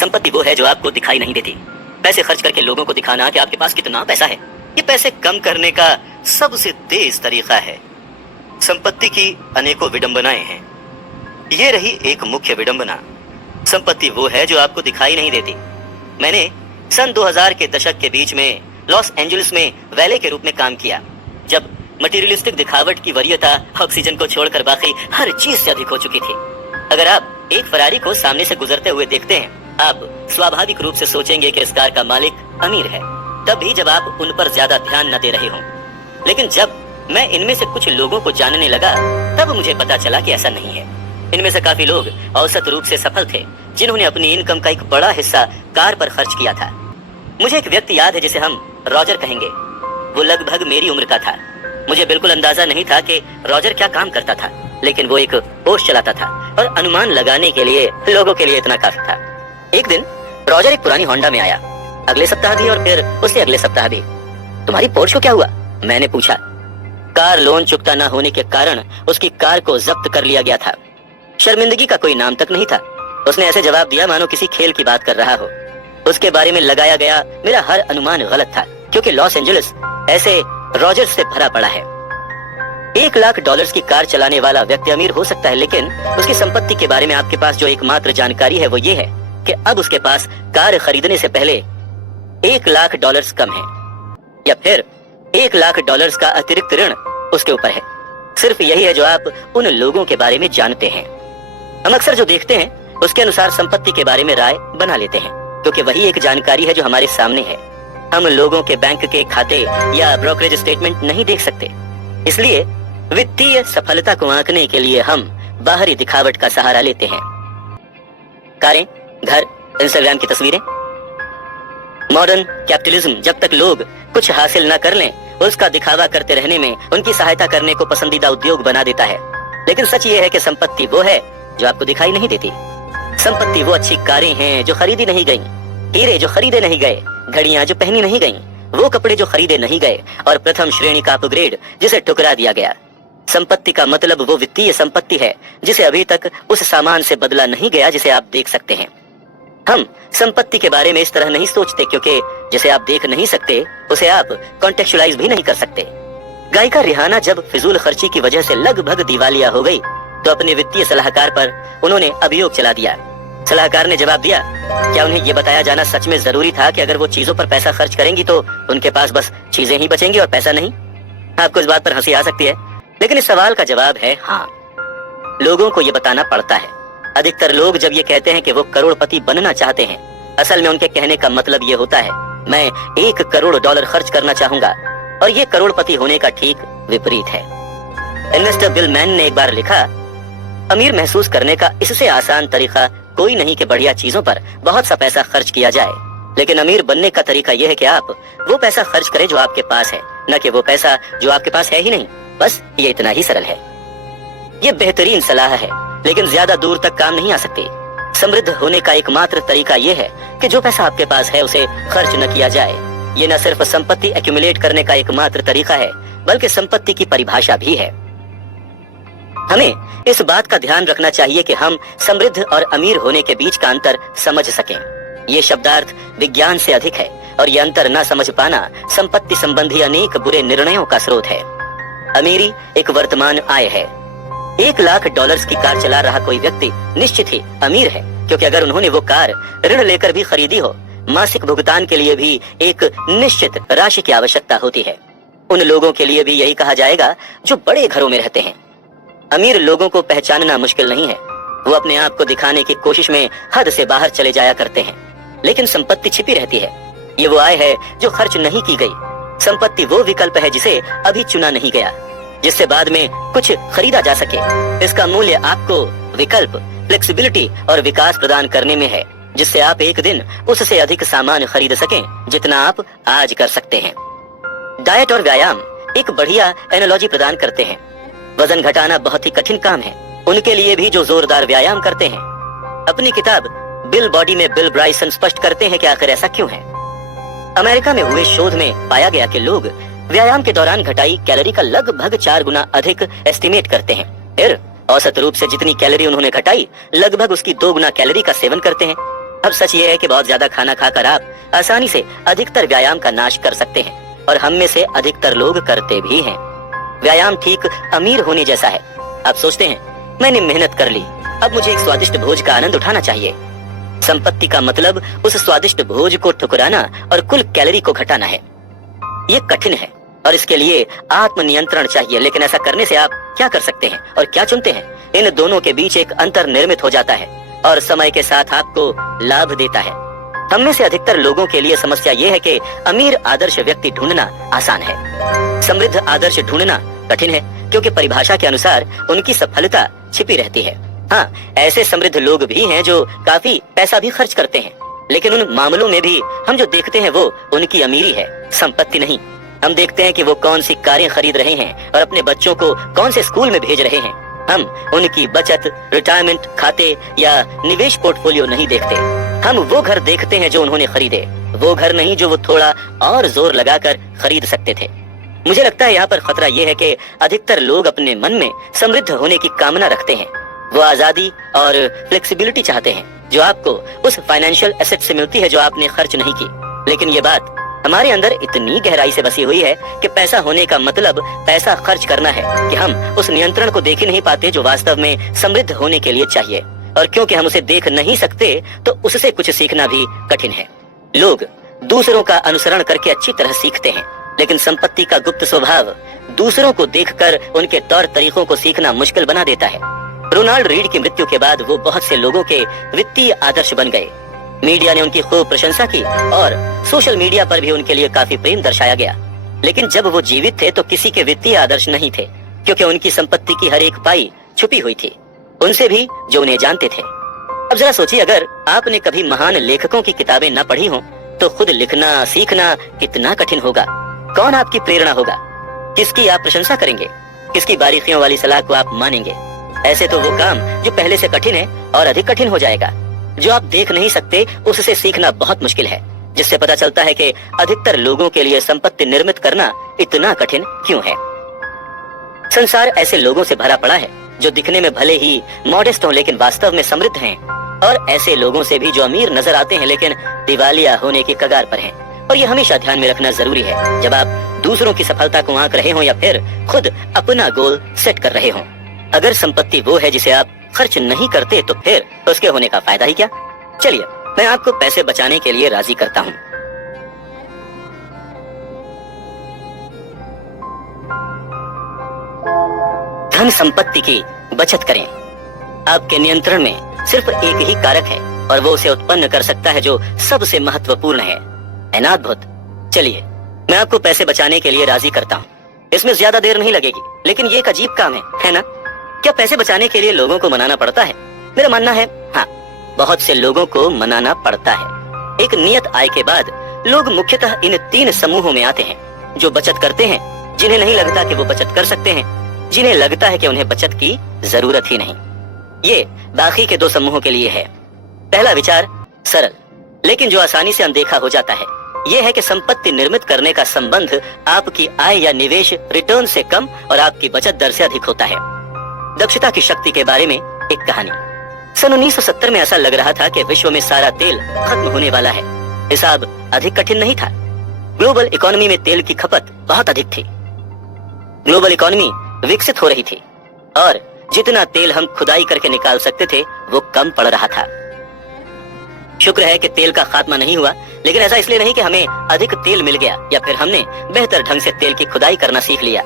संपत्ति वो है जो आपको दिखाई नहीं देती। पैसे खर्च करके लोगों को दिखाना कि आपके पास कितना पैसा है, ये पैसे कम करने का सबसे तेज तरीका है। संपत्ति की अनेकों विडंबनाएं हैं, ये रही एक मुख्य विडंबना। संपत्ति वो है जो आपको दिखाई नहीं देती। मैंने सन 2000 के दशक के बीच में लॉस एंजलिस में वैले के रूप में काम किया, जब मटेरियलिस्टिक दिखावट की वरीयता ऑक्सीजन को छोड़कर बाकी हर चीज से अधिक हो चुकी थी। अगर आप एक फरारी को सामने से गुजरते हुए देखते हैं, आप स्वाभाविक रूप से सोचेंगे कि इस कार का मालिक अमीर है, तब भी जब आप उन पर ज्यादा ध्यान न दे रहे हों। लेकिन जब मैं इनमें से कुछ लोगों को जानने लगा, तब मुझे पता चला कि ऐसा नहीं है। इनमें से काफी लोग औसत रूप से सफल थे, जिन्होंने अपनी इनकम का एक बड़ा हिस्सा कार पर खर्च किया था। मुझे एक व्यक्ति याद है जिसे हम रॉजर कहेंगे। वो लगभग मेरी उम्र का था। मुझे बिल्कुल अंदाजा नहीं था कि रॉजर क्या काम करता था, लेकिन वो एक पोस्ट चलाता था और अनुमान लगाने के लिए लोगों के लिए इतना काफी था। एक दिन रॉजर एक पुरानी होंडा में आया, अगले सप्ताह भी और फिर उससे अगले सप्ताह भी। तुम्हारी पोर्श को क्या हुआ? मैंने पूछा। कार लोन चुकता न होने के कारण उसकी कार को जब्त कर लिया गया था। शर्मिंदगी का कोई नाम तक नहीं था। उसने ऐसे जवाब दिया मानो किसी खेल की बात कर रहा हो। उसके बारे में लगाया गया मेरा हर अनुमान गलत था, क्योंकि लॉस एंजलिस ऐसे रॉजर से भरा पड़ा है। $1,00,000 की कार चलाने वाला व्यक्ति अमीर हो सकता है, लेकिन उसकी संपत्ति के बारे में आपके पास जो एकमात्र जानकारी है वो ये है कि अब उसके पास कार खरीदने से पहले $1,00,000 कम है, या फिर $1,00,000 का अतिरिक्त ऋण उसके ऊपर है। सिर्फ यही है जो आप उन लोगों के बारे में जानते हैं। हम अक्सर जो देखते हैं उसके अनुसार संपत्ति के बारे में राय बना लेते हैं, क्योंकि वही एक जानकारी है जो हमारे सामने है। हम लोगों के बैंक के खाते या ब्रोकरेज स्टेटमेंट नहीं देख सकते, इसलिए वित्तीय सफलता को आंकने के लिए हम बाहरी दिखावट का सहारा लेते हैं। कारें, घर, इंस्टाग्राम की तस्वीरें। मॉडर्न कैपिटलिज्म जब तक लोग कुछ हासिल न कर लें, उसका दिखावा करते रहने में उनकी सहायता करने को पसंदीदा उद्योग बना देता है। लेकिन सच ये है कि संपत्ति वो है जो आपको दिखाई नहीं देती। संपत्ति वो अच्छी कारें हैं जो खरीदी नहीं गई, हीरे जो खरीदे नहीं गए, घड़ियां जो पहनी नहीं गईं, वो कपड़े जो खरीदे नहीं गए, और प्रथम श्रेणी का अपग्रेड जिसे ठुकरा दिया गया। संपत्ति का मतलब वो वित्तीय संपत्ति है जिसे अभी तक उस सामान से बदला नहीं गया जिसे आप देख सकते हैं। हम संपत्ति के बारे में इस तरह नहीं सोचते, क्योंकि जिसे आप देख नहीं सकते उसे आप कॉन्टेक्चुअलाइज भी नहीं कर सकते। गायिका रिहाना जब फिजूल खर्ची की वजह से लगभग दिवालिया हो गई, तो अपने वित्तीय सलाहकार पर उन्होंने अभियोग चला दिया। सलाहकार ने जवाब दिया, क्या उन्हें यह बताया जाना सच में जरूरी था कि अगर वो चीजों पर पैसा खर्च करेंगी तो उनके पास बस चीजें ही बचेंगी और पैसा नहीं? आपको इस बात पर हंसी आ सकती है, लेकिन इस सवाल का जवाब है हाँ, लोगों को ये बताना पड़ता है। अधिकतर लोग जब ये कहते हैं कि वो करोड़पति बनना चाहते हैं, असल में उनके कहने का मतलब ये होता है, मैं $1 करोड़ खर्च करना चाहूंगा, और ये करोड़पति होने का ठीक विपरीत है। इन्वेस्टर बिल मैन ने एक बार लिखा, अमीर महसूस करने का इससे आसान तरीका कोई नहीं कि बढ़िया चीजों पर बहुत सा पैसा खर्च किया जाए, लेकिन अमीर बनने का तरीका यह है कि आप वो पैसा खर्च करें जो आपके पास है, न कि वो पैसा जो आपके पास है ही नहीं। बस ये इतना ही सरल है। ये बेहतरीन सलाह है, लेकिन ज्यादा दूर तक काम नहीं आ सकती। समृद्ध होने का एकमात्र तरीका यह है कि जो पैसा आपके पास है उसे खर्च न किया जाए। ये न सिर्फ संपत्ति एक्यूमुलेट करने का एकमात्र तरीका है, बल्कि संपत्ति की परिभाषा भी है। हमें इस बात का ध्यान रखना चाहिए कि हम समृद्ध और अमीर होने के बीच का अंतर समझ सकें। ये शब्दार्थ विज्ञान से अधिक है, और ये अंतर न समझ पाना संपत्ति संबंधी अनेक बुरे निर्णयों का स्रोत है। अमीरी एक वर्तमान आय है। $1,00,000 की कार चला रहा कोई व्यक्ति निश्चित ही अमीर है, क्योंकि अगर उन्होंने वो कार ऋण लेकर भी खरीदी हो, मासिक भुगतान के लिए भी एक निश्चित राशि की आवश्यकता होती है। उन लोगों के लिए भी यही कहा जाएगा जो बड़े घरों में रहते हैं। अमीर लोगों को पहचानना मुश्किल नहीं है। वो अपने आप को दिखाने की कोशिश में हद से बाहर चले जाया करते हैं, लेकिन संपत्ति छिपी रहती है। ये वो आय है जो खर्च नहीं की गई। संपत्ति वो विकल्प है जिसे अभी चुना नहीं गया, जिससे बाद में कुछ खरीदा जा सके। इसका मूल्य आपको विकल्प, फ्लेक्सिबिलिटी और विकास प्रदान करने में है, जिससे आप एक दिन उससे अधिक सामान खरीद सकें जितना आप आज कर सकते हैं। डाइट और व्यायाम एक बढ़िया एनालॉजी प्रदान करते हैं। वजन घटाना बहुत ही कठिन काम है उनके लिए भी जो जोरदार व्यायाम करते हैं। अपनी किताब बिल बॉडी में बिल ब्राइसन स्पष्ट करते हैं कि आखिर ऐसा क्यों है। अमेरिका में हुए शोध में पाया गया कि लोग व्यायाम के दौरान घटाई कैलोरी का लगभग 4 गुना अधिक एस्टिमेट करते हैं। फिर औसत रूप से जितनी कैलोरी उन्होंने घटाई, लगभग उसकी 2 गुना कैलोरी का सेवन करते हैं। अब सच ये है कि बहुत ज्यादा खाना खाकर आप आसानी से अधिकतर व्यायाम का नाश कर सकते हैं और हम में से अधिकतर लोग करते भी हैं। व्यायाम ठीक अमीर होने जैसा है। आप सोचते हैं मैंने मेहनत कर ली, अब मुझे एक स्वादिष्ट भोज का आनंद उठाना चाहिए। संपत्ति का मतलब उस स्वादिष्ट भोज को ठुकराना और कुल कैलोरी को घटाना है। ये कठिन है और इसके लिए आत्मनियंत्रण चाहिए, लेकिन ऐसा करने से आप क्या कर सकते हैं और क्या चुनते हैं, इन दोनों के बीच एक अंतर निर्मित हो जाता है और समय के साथ आपको लाभ देता है। हम में से अधिकतर लोगों के लिए समस्या ये है कि अमीर आदर्श व्यक्ति ढूंढना आसान है, समृद्ध आदर्श ढूंढना कठिन है, क्योंकि परिभाषा के अनुसार उनकी सफलता छिपी रहती है। हाँ, ऐसे समृद्ध लोग भी हैं जो काफी पैसा भी खर्च करते हैं, लेकिन उन मामलों में भी हम जो देखते हैं वो उनकी अमीरी है, संपत्ति नहीं। हम देखते हैं कि वो कौन सी कारें खरीद रहे हैं और अपने बच्चों को कौन से स्कूल में भेज रहे हैं। हम उनकी बचत, रिटायरमेंट खाते या निवेश पोर्टफोलियो नहीं देखते। हम वो घर देखते हैं जो उन्होंने खरीदे, वो घर नहीं जो वो थोड़ा और जोर लगाकर खरीद सकते थे। मुझे लगता है यहाँ पर खतरा ये है कि अधिकतर लोग अपने मन में समृद्ध होने की कामना रखते हैं। वो आजादी और फ्लेक्सिबिलिटी चाहते हैं जो आपको उस फाइनेंशियल एसेट से मिलती है जो आपने खर्च नहीं की। लेकिन ये बात हमारे अंदर इतनी गहराई से बसी हुई है कि पैसा होने का मतलब पैसा खर्च करना है कि हम उस नियंत्रण को देख ही नहीं पाते जो वास्तव में समृद्ध होने के लिए चाहिए। और क्योंकि हम उसे देख नहीं सकते तो उससे कुछ सीखना भी कठिन है। लोग दूसरों का अनुसरण करके अच्छी तरह सीखते हैं, लेकिन संपत्ति का गुप्त स्वभाव दूसरों को देखकर उनके तौर तरीकों को सीखना मुश्किल बना देता है। रोनाल्ड रीड की मृत्यु के बाद वो बहुत से लोगों के वित्तीय आदर्श बन गए। मीडिया ने उनकी खूब प्रशंसा की और सोशल मीडिया पर भी उनके लिए काफी प्रेम दर्शाया गया। लेकिन जब वो जीवित थे तो किसी के वित्तीय आदर्श नहीं थे, क्योंकि उनकी संपत्ति की हर एक पाई छुपी हुई थी, उनसे भी जो उन्हें जानते थे। अब जरा सोचिए, अगर आपने कभी महान लेखकों की किताबें न पढ़ी हो तो खुद लिखना सीखना कितना कठिन होगा। कौन आपकी प्रेरणा होगा, किसकी आप प्रशंसा करेंगे, किसकी बारीकियों वाली सलाह को आप मानेंगे। ऐसे तो वो काम जो पहले से कठिन है और अधिक कठिन हो जाएगा। जो आप देख नहीं सकते उससे सीखना बहुत मुश्किल है, जिससे पता चलता है कि अधिकतर लोगों के लिए संपत्ति निर्मित करना इतना कठिन क्यों है। संसार ऐसे लोगों से भरा पड़ा है जो दिखने में भले ही मॉडेस्ट हों लेकिन वास्तव में समृद्ध हैं, और ऐसे लोगों से भी जो अमीर नजर आते हैं लेकिन दिवालिया होने की कगार पर हैं। और ये हमेशा ध्यान में रखना जरूरी है जब आप दूसरों की सफलता को आंक रहे हो या फिर खुद अपना गोल सेट कर रहे हो। अगर संपत्ति वो है जिसे आप खर्च नहीं करते तो फिर उसके होने का फायदा ही क्या। चलिए मैं आपको पैसे बचाने के लिए राजी करता हूँ। धन संपत्ति की बचत करें। आपके नियंत्रण में सिर्फ एक ही कारक है और वो उसे उत्पन्न कर सकता है जो सबसे महत्वपूर्ण है, अनाद्भुत। चलिए मैं आपको पैसे बचाने के लिए राजी करता हूँ। इसमें ज्यादा देर नहीं लगेगी, लेकिन ये एक अजीब काम है ना। क्या पैसे बचाने के लिए लोगों को मनाना पड़ता है? मेरा मानना है हाँ, बहुत से लोगों को मनाना पड़ता है। एक नियत आय के बाद लोग मुख्यतः इन 3 समूहों में आते हैं। जो बचत करते हैं, जिन्हें नहीं लगता कि वो बचत कर सकते हैं, जिन्हें लगता है कि उन्हें बचत की जरूरत ही नहीं। ये बाकी के 2 समूहों के लिए है। पहला विचार सरल लेकिन जो आसानी से अनदेखा हो जाता है, यह है कि संपत्ति निर्मित करने का संबंध आपकी आय या निवेश रिटर्न से कम और आपकी बचत दर से अधिक होता है। दक्षता की शक्ति के बारे में एक कहानी। सन 1970 में ऐसा लग रहा था कि विश्व में सारा तेल खत्म होने वाला है। हिसाब अधिक कठिन नहीं था। ग्लोबल इकोनॉमी में तेल की खपत बहुत अधिक थी। ग्लोबल इकोनॉमी विकसित हो रही थी और जितना तेल हम खुदाई करके निकाल सकते थे वो कम पड़ रहा था। शुक्र है कि तेल का खात्मा नहीं हुआ, लेकिन ऐसा इसलिए नहीं कि हमें अधिक तेल मिल गया या फिर हमने बेहतर ढंग से तेल की खुदाई करना सीख लिया।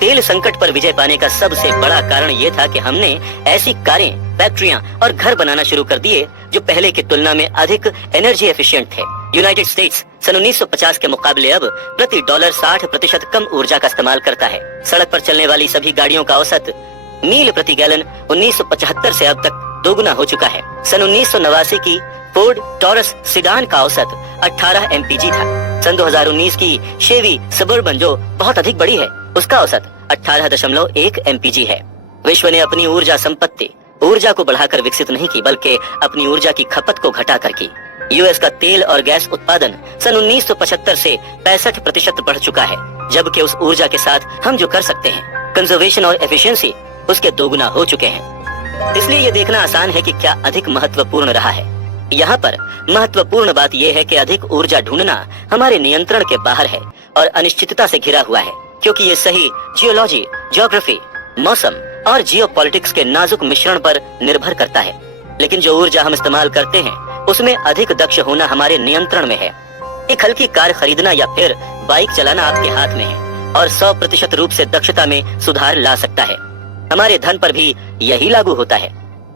तेल संकट पर विजय पाने का सबसे बड़ा कारण यह था कि हमने ऐसी कारें, फैक्ट्रियां और घर बनाना शुरू कर दिए जो पहले की तुलना में अधिक एनर्जी एफिशिएंट थे। यूनाइटेड स्टेट्स सन 1950 के मुकाबले अब प्रति डॉलर 60% कम ऊर्जा का इस्तेमाल करता है। सड़क पर चलने वाली सभी गाड़ियों का औसत मील प्रति गैलन 1975 से अब तक दोगुना हो चुका है। सन 1989 की फोर्ड टॉरस सिडान का औसत 18 एमपीजी था। सन 2019 की शेवी सबर्बन जो बहुत अधिक बड़ी है, उसका औसत 18.1 एमपीजी है। विश्व ने अपनी ऊर्जा संपत्ति, ऊर्जा को बढ़ाकर विकसित नहीं की, बल्कि अपनी ऊर्जा की खपत को घटाकर की। यूएस का तेल और गैस उत्पादन सन 1975 से 65% बढ़ चुका है, जबकि उस ऊर्जा के साथ हम जो कर सकते हैं, कंजर्वेशन और एफिशिएंसी, उसके दोगुना हो चुके हैं। इसलिए ये देखना आसान है कि क्या अधिक महत्वपूर्ण रहा है, यहाँ पर महत्वपूर्ण बात यह है कि अधिक ऊर्जा ढूंढना हमारे नियंत्रण के बाहर है और अनिश्चितता से घिरा हुआ है, क्योंकि ये सही जियोलॉजी, ज्योग्राफी, मौसम और जियोपॉलिटिक्स के नाजुक मिश्रण पर निर्भर करता है। लेकिन जो ऊर्जा हम इस्तेमाल करते हैं उसमें अधिक दक्ष होना हमारे नियंत्रण में है। एक हल्की कार खरीदना या फिर बाइक चलाना आपके हाथ में है और 100% रूप से दक्षता में सुधार ला सकता है। हमारे धन पर भी यही लागू होता है।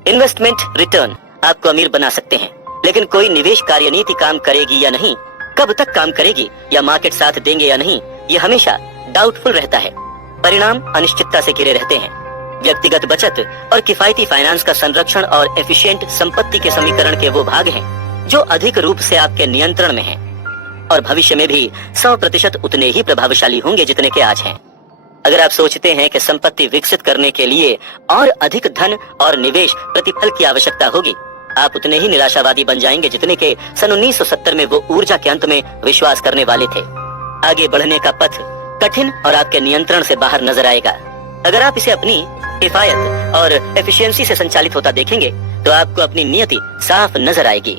इन्वेस्टमेंट रिटर्न आपको अमीर बना सकते हैं, लेकिन कोई निवेश कार्यनीति काम करेगी या नहीं, कब तक काम करेगी या मार्केट साथ देंगे या नहीं, ये हमेशा डाउटफुल रहता है। परिणाम अनिश्चितता से घिरे रहते हैं। व्यक्तिगत बचत और किफायती फाइनेंस का संरक्षण और एफिशिएंट संपत्ति के समीकरण के वो भाग हैं जो अधिक रूप से आपके नियंत्रण में हैं और भविष्य में भी 100% उतने ही प्रभावशाली होंगे जितने के आज हैं। अगर आप सोचते हैं कि संपत्ति विकसित करने के लिए और अधिक धन और निवेश प्रतिफल की आवश्यकता होगी, आप उतने ही निराशावादी बन जाएंगे जितने के सन 1970 में वो ऊर्जा के अंत में विश्वास करने वाले थे। आगे बढ़ने का पथ कठिन और आपके नियंत्रण से बाहर नजर आएगा। अगर आप इसे अपनी किफायत और एफिशिएंसी से संचालित होता देखेंगे तो आपको अपनी नियति साफ नजर आएगी।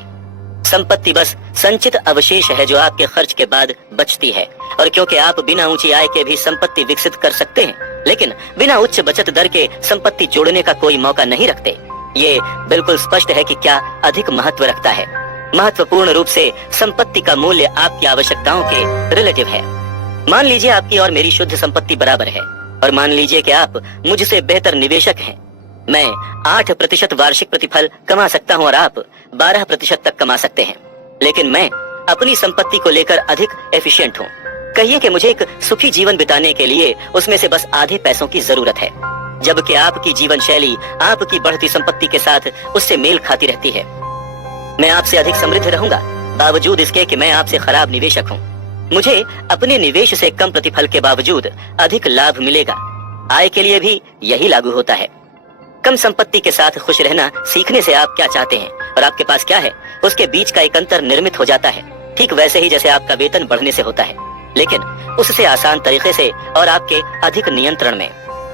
संपत्ति बस संचित अवशेष है जो आपके खर्च के बाद बचती है, और क्योंकि आप बिना ऊंची आय के भी संपत्ति विकसित कर सकते हैं, लेकिन बिना उच्च बचत दर के संपत्ति जोड़ने का कोई मौका नहीं रखते, ये बिल्कुल स्पष्ट है कि क्या अधिक महत्व रखता है। महत्वपूर्ण रूप से संपत्ति का मूल्य आपकी आवश्यकताओं के रिलेटिव है। मान लीजिए आपकी और मेरी शुद्ध संपत्ति बराबर है, और मान लीजिए कि आप मुझसे बेहतर निवेशक हैं। मैं 8% वार्षिक प्रतिफल कमा सकता हूं और आप 12% तक कमा सकते हैं, लेकिन मैं अपनी संपत्ति को लेकर अधिक एफिशिएंट हूं। कहिए कि मुझे एक सुखी जीवन बिताने के लिए उसमें से बस आधे पैसों की जरूरत है, जबकि आपकी जीवन शैली आपकी बढ़ती संपत्ति के साथ उससे मेल खाती रहती है। मैं आपसे अधिक समृद्ध रहूंगा, बावजूद इसके कि मैं आपसे खराब निवेशक हूं। मुझे अपने निवेश से कम प्रतिफल के बावजूद अधिक लाभ मिलेगा। आय के लिए भी यही लागू होता है। कम संपत्ति के साथ खुश रहना सीखने से आप क्या चाहते हैं और आपके पास क्या है, उसके बीच का एक अंतर निर्मित हो जाता है, ठीक वैसे ही जैसे आपका वेतन बढ़ने से होता है, लेकिन उससे आसान तरीके से और आपके अधिक नियंत्रण में।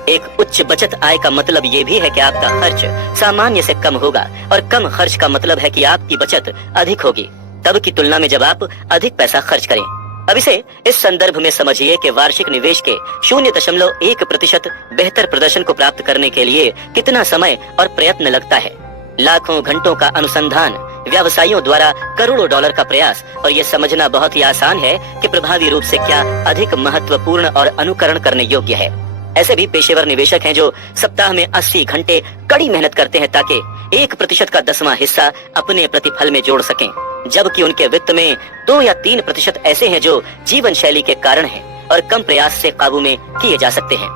एक उच्च बचत आय का मतलब ये भी है कि आपका खर्च सामान्य से कम होगा, और कम खर्च का मतलब है कि आपकी बचत अधिक होगी तब की तुलना में जब आप अधिक पैसा खर्च करें। अब इसे इस संदर्भ में समझिए कि वार्षिक निवेश के 0.1% बेहतर प्रदर्शन को प्राप्त करने के लिए कितना समय और प्रयत्न लगता है। लाखों घंटों का अनुसंधान, व्यवसायियों द्वारा करोड़ों डॉलर का प्रयास, और ये समझना बहुत ही आसान है कि प्रभावी रूप से क्या अधिक महत्वपूर्ण और अनुकरण करने योग्य है। ऐसे भी पेशेवर निवेशक हैं जो सप्ताह में 80 घंटे कड़ी मेहनत करते हैं ताकि 1% का 10वां हिस्सा अपने प्रतिफल में जोड़ सकें, जबकि उनके वित्त में 2 या 3% ऐसे हैं जो जीवन शैली के कारण हैं और कम प्रयास से काबू में किए जा सकते हैं।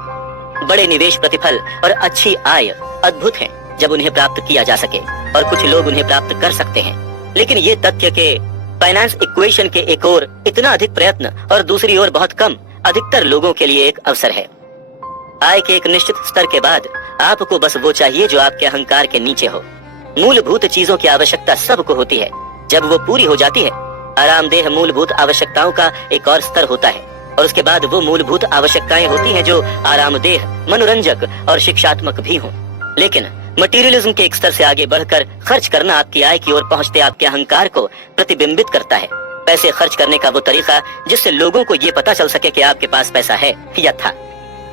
बड़े निवेश प्रतिफल और अच्छी आय अद्भुत हैं जब उन्हें प्राप्त किया जा सके, और कुछ लोग उन्हें प्राप्त कर सकते हैं। लेकिन ये तथ्य के फाइनेंस इक्वेशन के एक ओर इतना अधिक प्रयत्न और दूसरी ओर बहुत कम अधिकतर लोगों के लिए एक अवसर है। आय के एक निश्चित स्तर के बाद आपको बस वो चाहिए जो आपके अहंकार के नीचे हो। मूलभूत चीजों की आवश्यकता सबको होती है। जब वो पूरी हो जाती है, आरामदेह मूलभूत आवश्यकताओं का एक और स्तर होता है, और उसके बाद वो मूलभूत आवश्यकताएं होती हैं जो आरामदेह, मनोरंजक और शिक्षात्मक भी हों। लेकिन मटेरियलिज्म के एक स्तर से आगे बढ़कर खर्च करना आपकी आय की ओर पहुंचते आपके अहंकार को प्रतिबिंबित करता है। पैसे खर्च करने का वो तरीका जिससे लोगों को ये पता चल सके कि आपके पास पैसा है या था।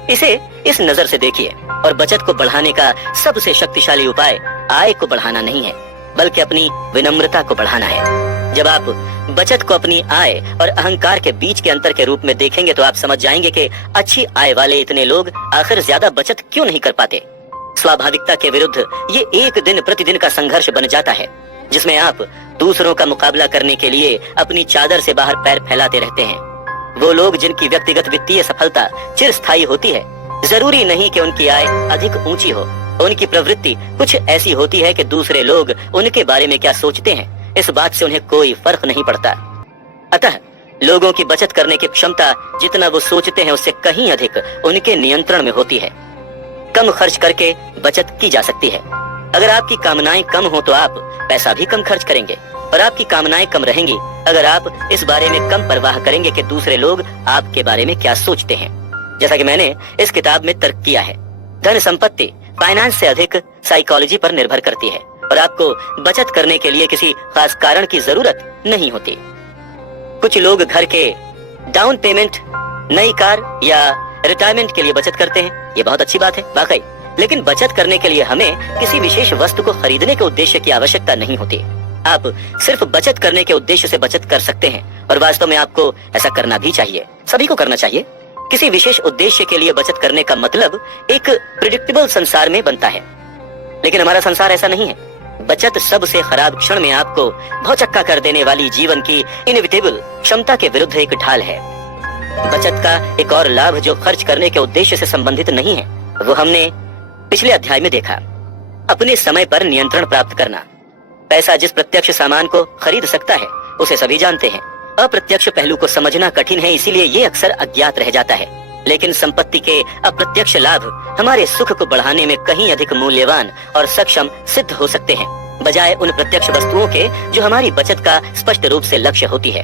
इसे इस नजर से देखिए, और बचत को बढ़ाने का सबसे शक्तिशाली उपाय आय को बढ़ाना नहीं है, बल्कि अपनी विनम्रता को बढ़ाना है। जब आप बचत को अपनी आय और अहंकार के बीच के अंतर के रूप में देखेंगे तो आप समझ जाएंगे कि अच्छी आय वाले इतने लोग आखिर ज्यादा बचत क्यों नहीं कर पाते। स्वाभाविकता के विरुद्ध ये एक दिन प्रतिदिन का संघर्ष बन जाता है, जिसमें आप दूसरों का मुकाबला करने के लिए अपनी चादर से बाहर पैर फैलाते रहते हैं। वो लोग जिनकी व्यक्तिगत वित्तीय सफलता चिरस्थायी होती है, जरूरी नहीं कि उनकी आय अधिक ऊंची हो। उनकी प्रवृत्ति कुछ ऐसी होती है कि दूसरे लोग उनके बारे में क्या सोचते हैं, इस बात से उन्हें कोई फर्क नहीं पड़ता। अतः लोगों की बचत करने की क्षमता जितना वो सोचते हैं उससे कहीं अधिक उनके नियंत्रण में होती है। कम खर्च करके बचत की जा सकती है। अगर आपकी कामनाएं कम हो तो आप पैसा भी कम खर्च करेंगे, और आपकी कामनाएं कम रहेंगी अगर आप इस बारे में कम परवाह करेंगे कि दूसरे लोग आपके बारे में क्या सोचते हैं। जैसा कि मैंने इस किताब में तर्क किया है, धन संपत्ति फाइनेंस से अधिक साइकोलॉजी पर निर्भर करती है, और आपको बचत करने के लिए किसी खास कारण की जरूरत नहीं होती। कुछ लोग घर के डाउन पेमेंट, नई कार या रिटायरमेंट के लिए बचत करते हैं। ये बहुत अच्छी बात है वाकई, लेकिन बचत करने के लिए हमें किसी विशेष वस्तु को खरीदने के उद्देश्य की आवश्यकता नहीं होती। आप सिर्फ बचत करने के उद्देश्य से बचत कर सकते हैं और वास्तव में आपको ऐसा करना भी चाहिए, सभी को करना चाहिए। किसी विशेष उद्देश्य के लिए बचत करने का मतलब एक प्रिडिक्टेबल संसार में बनता है, लेकिन हमारा संसार ऐसा नहीं है। बचत सबसे खराब क्षण में आपको भौचक्का कर देने वाली जीवन की इनएविटेबल क्षमता के विरुद्ध एक ढाल है। बचत का एक और लाभ जो खर्च करने के उद्देश्य से संबंधित नहीं है, वो हमने पिछले अध्याय में देखा। अपने समय पर नियंत्रण प्राप्त करना। पैसा जिस प्रत्यक्ष सामान को खरीद सकता है उसे सभी जानते हैं। अप्रत्यक्ष पहलू को समझना कठिन है, इसीलिए ये अक्सर अज्ञात रह जाता है। लेकिन संपत्ति के अप्रत्यक्ष लाभ हमारे सुख को बढ़ाने में कहीं अधिक मूल्यवान और सक्षम सिद्ध हो सकते हैं, बजाय उन प्रत्यक्ष वस्तुओं के जो हमारी बचत का स्पष्ट रूप से लक्ष्य होती है।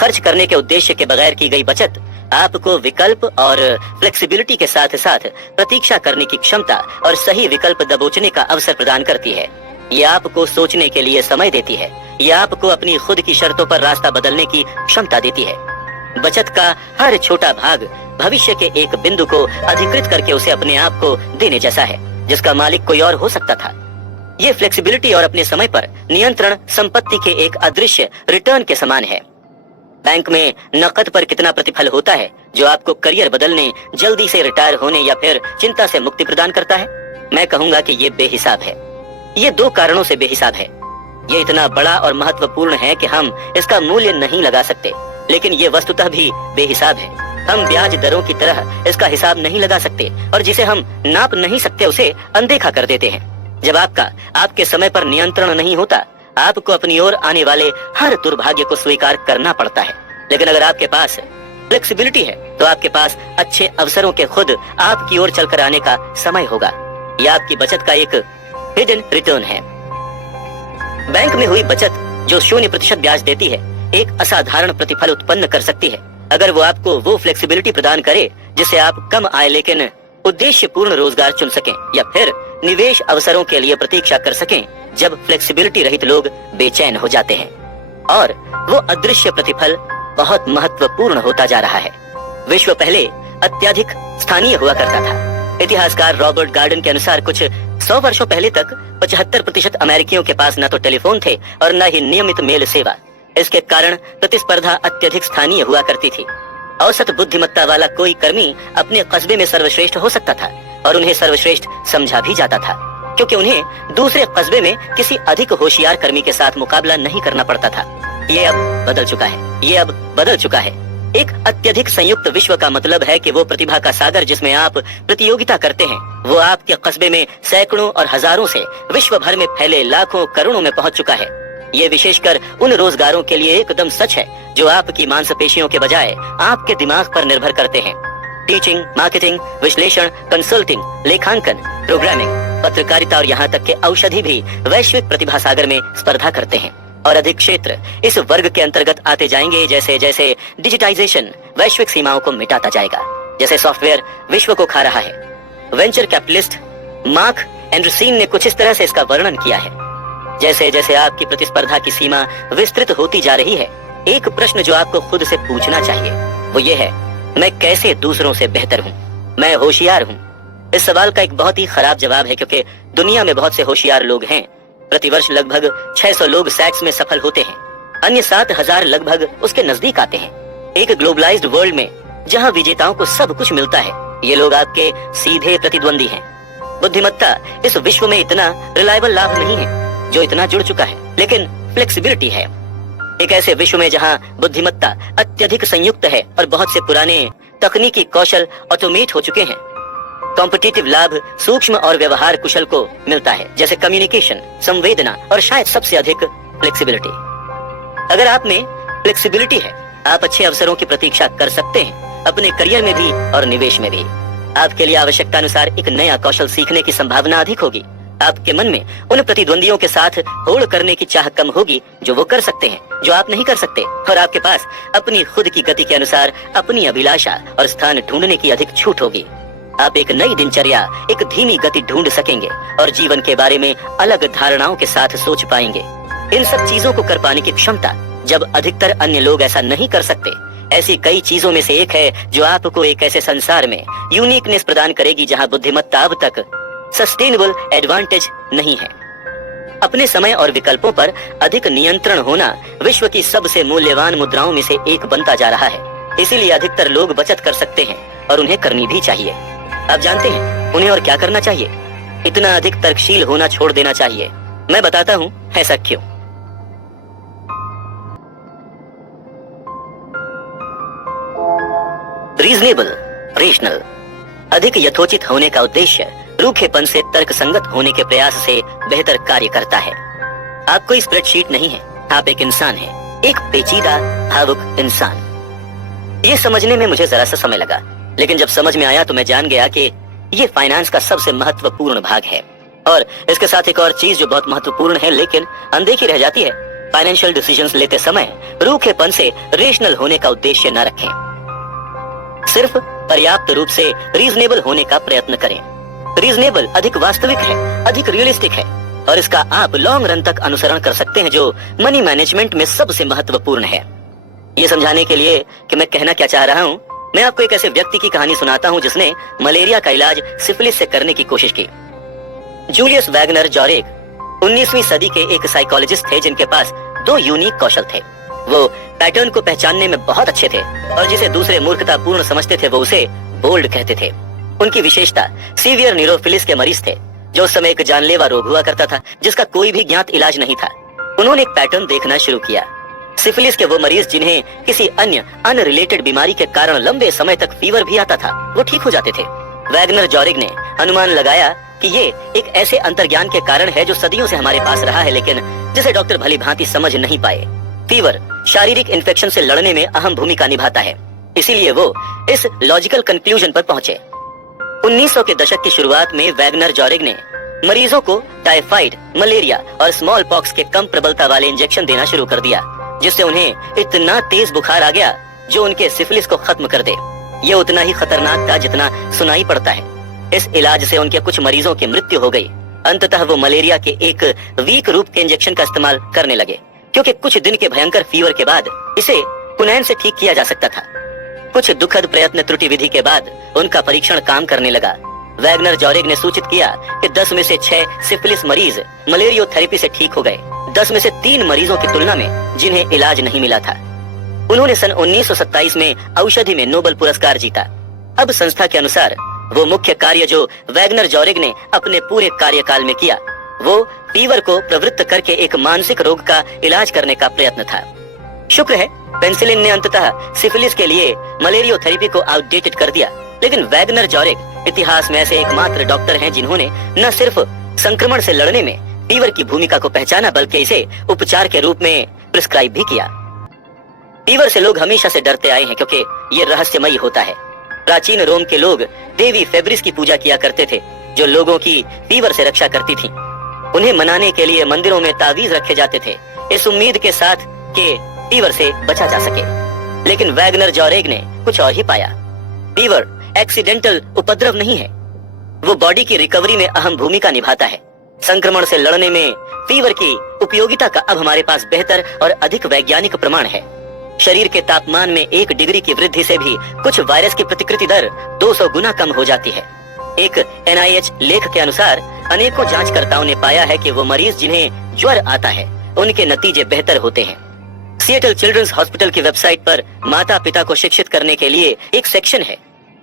खर्च करने के उद्देश्य के बगैर की गई बचत आपको विकल्प और फ्लेक्सिबिलिटी के साथ साथ प्रतीक्षा करने की क्षमता और सही विकल्प दबोचने का अवसर प्रदान करती है। ये आपको सोचने के लिए समय देती है। ये आपको अपनी खुद की शर्तों पर रास्ता बदलने की क्षमता देती है। बचत का हर छोटा भाग भविष्य के एक बिंदु को अधिकृत करके उसे अपने आप को देने जैसा है, जिसका मालिक कोई और हो सकता था। ये फ्लेक्सिबिलिटी और अपने समय पर नियंत्रण संपत्ति के एक अदृश्य रिटर्न के समान है। बैंक में नकद पर कितना प्रतिफल होता है जो आपको करियर बदलने, जल्दी से रिटायर होने या फिर चिंता से मुक्ति प्रदान करता है? मैं कहूंगा कि ये बेहिसाब है। ये दो कारणों से बेहिसाब है। ये इतना बड़ा और महत्वपूर्ण है कि हम इसका मूल्य नहीं लगा सकते, लेकिन ये वस्तुतः भी बेहिसाब है। हम ब्याज दरों की तरह इसका हिसाब नहीं लगा सकते और जिसे हम नाप नहीं सकते उसे अनदेखा कर देते हैं। जब आपके समय पर नियंत्रण नहीं होता, आपको अपनी ओर आने वाले हर दुर्भाग्य को स्वीकार करना पड़ता है। लेकिन अगर आपके पास फ्लेक्सिबिलिटी है तो आपके पास अच्छे अवसरों के खुद आपकी ओर चलकर आने का समय होगा। यह आपकी बचत का एक हिडन रिटर्न है। बैंक में हुई बचत जो 0% ब्याज देती है, एक असाधारण प्रतिफल उत्पन्न कर सकती है अगर वो आपको वो फ्लेक्सिबिलिटी प्रदान करे जिससे आप कम आय लेकिन उद्देश्य पूर्ण रोजगार चुन सकें या फिर निवेश अवसरों के लिए प्रतीक्षा कर सकें जब फ्लेक्सिबिलिटी रहित लोग बेचैन हो जाते हैं। और वो अदृश्य प्रतिफल बहुत महत्वपूर्ण होता जा रहा है। विश्व पहले अत्यधिक स्थानीय हुआ करता था। इतिहासकार रॉबर्ट गार्डन के अनुसार कुछ 100 वर्षों पहले तक 75% अमेरिकियों के पास न तो टेलीफोन थे और न ही नियमित मेल सेवा। इसके कारण प्रतिस्पर्धा अत्यधिक स्थानीय हुआ करती थी। औसत बुद्धिमत्ता वाला कोई कर्मी अपने कस्बे में सर्वश्रेष्ठ हो सकता था और उन्हें सर्वश्रेष्ठ समझा भी जाता था, क्योंकि उन्हें दूसरे कस्बे में किसी अधिक होशियार कर्मी के साथ मुकाबला नहीं करना पड़ता था। ये अब बदल चुका है। एक अत्यधिक संयुक्त विश्व का मतलब है कि वो प्रतिभा का सागर जिसमें आप प्रतियोगिता करते हैं, वो आपके कस्बे में सैकड़ों और हजारों से विश्व भर में फैले लाखों करोड़ों में पहुंच चुका है। ये विशेषकर उन रोजगारों के लिए एकदम सच है जो आपकी मांसपेशियों के बजाय आपके दिमाग पर निर्भर करते हैं। टीचिंग, मार्केटिंग, विश्लेषण, कंसल्टिंग, लेखांकन, प्रोग्रामिंग, पत्रकारिता और यहाँ तक के औषधि भी वैश्विक प्रतिभा सागर में स्पर्धा करते हैं। और अधिक क्षेत्र इस वर्ग के अंतर्गत आते जाएंगे जैसे जैसे डिजिटाइजेशन वैश्विक सीमाओं को मिटाता जाएगा, जैसे सॉफ्टवेयर विश्व को खा रहा है। वेंचर कैपिटलिस्ट मार्क एंडरसन ने कुछ इस तरह से इसका वर्णन किया है। जैसे जैसे आपकी प्रतिस्पर्धा की सीमा विस्तृत होती जा रही है, एक प्रश्न जो आपको खुद से पूछना चाहिए वो ये है, मैं कैसे दूसरों से बेहतर हूँ? मैं होशियार हूँ? इस सवाल का एक बहुत ही खराब जवाब है, क्योंकि दुनिया में बहुत से होशियार लोग हैं। प्रतिवर्ष लगभग 600 लोग सेक्स में सफल होते हैं, अन्य 7000 लगभग उसके नजदीक आते हैं। एक ग्लोबलाइज्ड वर्ल्ड में जहाँ विजेताओं को सब कुछ मिलता है, ये लोग आपके सीधे प्रतिद्वंदी हैं। बुद्धिमत्ता इस विश्व में इतना रिलायबल लाभ नहीं है जो इतना जुड़ चुका है, लेकिन फ्लेक्सिबिलिटी है। एक ऐसे विश्व में जहाँ बुद्धिमत्ता अत्यधिक संयुक्त है और बहुत से पुराने तकनीकी कौशल ऑटोमेट हो चुके हैं, कॉम्पिटिटिव लाभ सूक्ष्म और व्यवहार कुशल को मिलता है, जैसे कम्युनिकेशन, संवेदना और शायद सबसे अधिक फ्लेक्सिबिलिटी। अगर आप में फ्लेक्सिबिलिटी है, आप अच्छे अवसरों की प्रतीक्षा कर सकते हैं, अपने करियर में भी और निवेश में भी। आपके लिए आवश्यकता अनुसार एक नया कौशल सीखने की संभावना अधिक होगी। आपके मन में उन प्रतिद्वंदियों के साथ होड़ करने की चाह कम होगी जो वो कर सकते हैं, जो आप नहीं कर सकते, और आपके पास अपनी खुद की गति के अनुसार अपनी अभिलाषा और स्थान ढूंढने की अधिक छूट होगी। आप एक नई दिनचर्या, एक धीमी गति ढूंढ सकेंगे और जीवन के बारे में अलग धारणाओं के साथ सोच पाएंगे। इन सब चीजों को कर पाने की क्षमता जब अधिकतर अन्य लोग ऐसा नहीं कर सकते, ऐसी कई चीजों में से एक है जो आपको एक ऐसे संसार में यूनिकनेस प्रदान करेगी जहां बुद्धिमत्ता अब तक सस्टेनेबल एडवांटेज नहीं है। अपने समय और विकल्पों पर अधिक नियंत्रण होना विश्व की सबसे मूल्यवान मुद्राओं में से एक बनता जा रहा है। इसीलिए अधिकतर लोग बचत कर सकते हैं और उन्हें करनी भी चाहिए। आप जानते हैं उन्हें और क्या करना चाहिए? इतना अधिक तर्कशील होना छोड़ देना चाहिए। मैं बताता हूं ऐसा क्यों। रीजनेबल, रेशनल, अधिक यथोचित होने का उद्देश्य रूखेपन से तर्कसंगत होने के प्रयास से बेहतर कार्य करता है। आप कोई स्प्रेडशीट नहीं है, आप एक इंसान हैं, एक पेचीदा भावुक इंसान। ये समझने में मुझे जरा सा समय लगा, लेकिन जब समझ में आया तो मैं जान गया कि ये फाइनेंस का सबसे महत्वपूर्ण भाग है। और इसके साथ एक और चीज जो बहुत महत्वपूर्ण है लेकिन अनदेखी रह जाती है, फाइनेंशियल डिसीजंस लेते समय रूखेपन से रेशनल होने का उद्देश्य न रखें, सिर्फ पर्याप्त रूप से रीजनेबल होने का प्रयत्न करें। रीजनेबल अधिक वास्तविक है, अधिक रियलिस्टिक है और इसका आप लॉन्ग रन तक अनुसरण कर सकते हैं, जो मनी मैनेजमेंट में सबसे महत्वपूर्ण है। ये समझाने के लिए कि मैं कहना क्या चाह रहा हूँ, मैं आपको एक ऐसे व्यक्ति की कहानी सुनाता हूँ जिसने मलेरिया का इलाज सिफिलिस से करने की कोशिश की। जूलियस वैगनर जॉरेग 19वीं सदी के एक साइकोलॉजिस्ट थे जिनके पास दो यूनिक कौशल थे। वो पैटर्न को पहचानने में बहुत अच्छे थे और जिसे दूसरे मूर्खतापूर्ण समझते थे वो उसे बोल्ड कहते थे। उनकी विशेषता सीवियर न्यूरोफिलिस के मरीज थे, जो उस समय एक जानलेवा रोग हुआ करता था जिसका कोई भी ज्ञात इलाज नहीं था। उन्होंने एक पैटर्न देखना शुरू किया। सिफिलिस के वो मरीज जिन्हें किसी अन्य अनरिलेटेड बीमारी के कारण लंबे समय तक फीवर भी आता था, वो ठीक हो जाते थे। वैगनर जॉरेग ने अनुमान लगाया कि ये एक ऐसे अंतर्ज्ञान के कारण है जो सदियों से हमारे पास रहा है लेकिन जिसे डॉक्टर भली भांति समझ नहीं पाए। फीवर शारीरिक इन्फेक्शन से लड़ने में अहम भूमिका निभाता है। इसीलिए वो इस लॉजिकल कंक्लूजन पर पहुंचे। 1900 के दशक की शुरुआत में वैगनर जॉरेग ने मरीजों को टाइफाइड, मलेरिया और स्मॉल पॉक्स के कम प्रबलता वाले इंजेक्शन देना शुरू कर दिया, जिससे उन्हें इतना तेज बुखार आ गया जो उनके सिफिलिस को खत्म कर दे। ये उतना ही खतरनाक था जितना सुनाई पड़ता है। इस इलाज से उनके कुछ मरीजों की मृत्यु हो गई। अंततः वो मलेरिया के एक वीक रूप के इंजेक्शन का इस्तेमाल करने लगे, क्योंकि कुछ दिन के भयंकर फीवर के बाद इसे कुनैन से ठीक किया जा सकता था। कुछ दुखद प्रयत्न त्रुटि विधि के बाद उनका परीक्षण काम करने लगा। वैगनर जॉरेग ने सूचित किया कि 10 में से 6 सिफिलिस मरीज मलेरियोथेरेपी से ठीक हो गए, 10 में से 3 मरीजों की तुलना में जिन्हें इलाज नहीं मिला था। उन्होंने सन 1927 में औषधि में नोबेल पुरस्कार जीता। अब संस्था के अनुसार वो मुख्य कार्य जो वैगनर जॉरेग ने अपने पूरे कार्यकाल में किया, वो फीवर को प्रवृत्त करके एक मानसिक रोग का इलाज करने का प्रयत्न था। शुक्र है पेनिसिलिन ने अंततः सिफिलिस के लिए मलेरियोथेरेपी को आउटडेटेड कर दिया, लेकिन वैगनर जॉरेग इतिहास में ऐसे एकमात्र डॉक्टर हैं जिन्होंने न सिर्फ संक्रमण से लड़ने में फीवर की भूमिका को पहचाना बल्कि इसे उपचार के रूप में प्रिस्क्राइब भी किया। फीवर से लोग हमेशा से डरते आए हैं क्योंकि ये रहस्यमयी होता है। प्राचीन रोम के लोग देवी फेब्रिस की पूजा किया करते थे, जो लोगों की फीवर से रक्षा करती थी। उन्हें मनाने के लिए मंदिरों में तावीज रखे जाते थे, इस उम्मीद के साथ कि फीवर से बचा जा सके। लेकिन वैगनर जॉरेग ने कुछ और ही पाया। फीवर एक्सीडेंटल उपद्रव नहीं है, वो बॉडी की रिकवरी में अहम भूमिका निभाता है। संक्रमण से लड़ने में फीवर की उपयोगिता का अब हमारे पास बेहतर और अधिक वैज्ञानिक प्रमाण है। शरीर के तापमान में 1 डिग्री की वृद्धि से भी कुछ वायरस की प्रतिकृति दर 200 गुना कम हो जाती है। एक NIH लेख के अनुसार अनेकों जांचकर्ताओं ने पाया है कि वो मरीज जिन्हें ज्वर आता है उनके नतीजे बेहतर होते हैं। सिएटल चिल्ड्रंस हॉस्पिटल की वेबसाइट पर माता पिता को शिक्षित करने के लिए एक सेक्शन है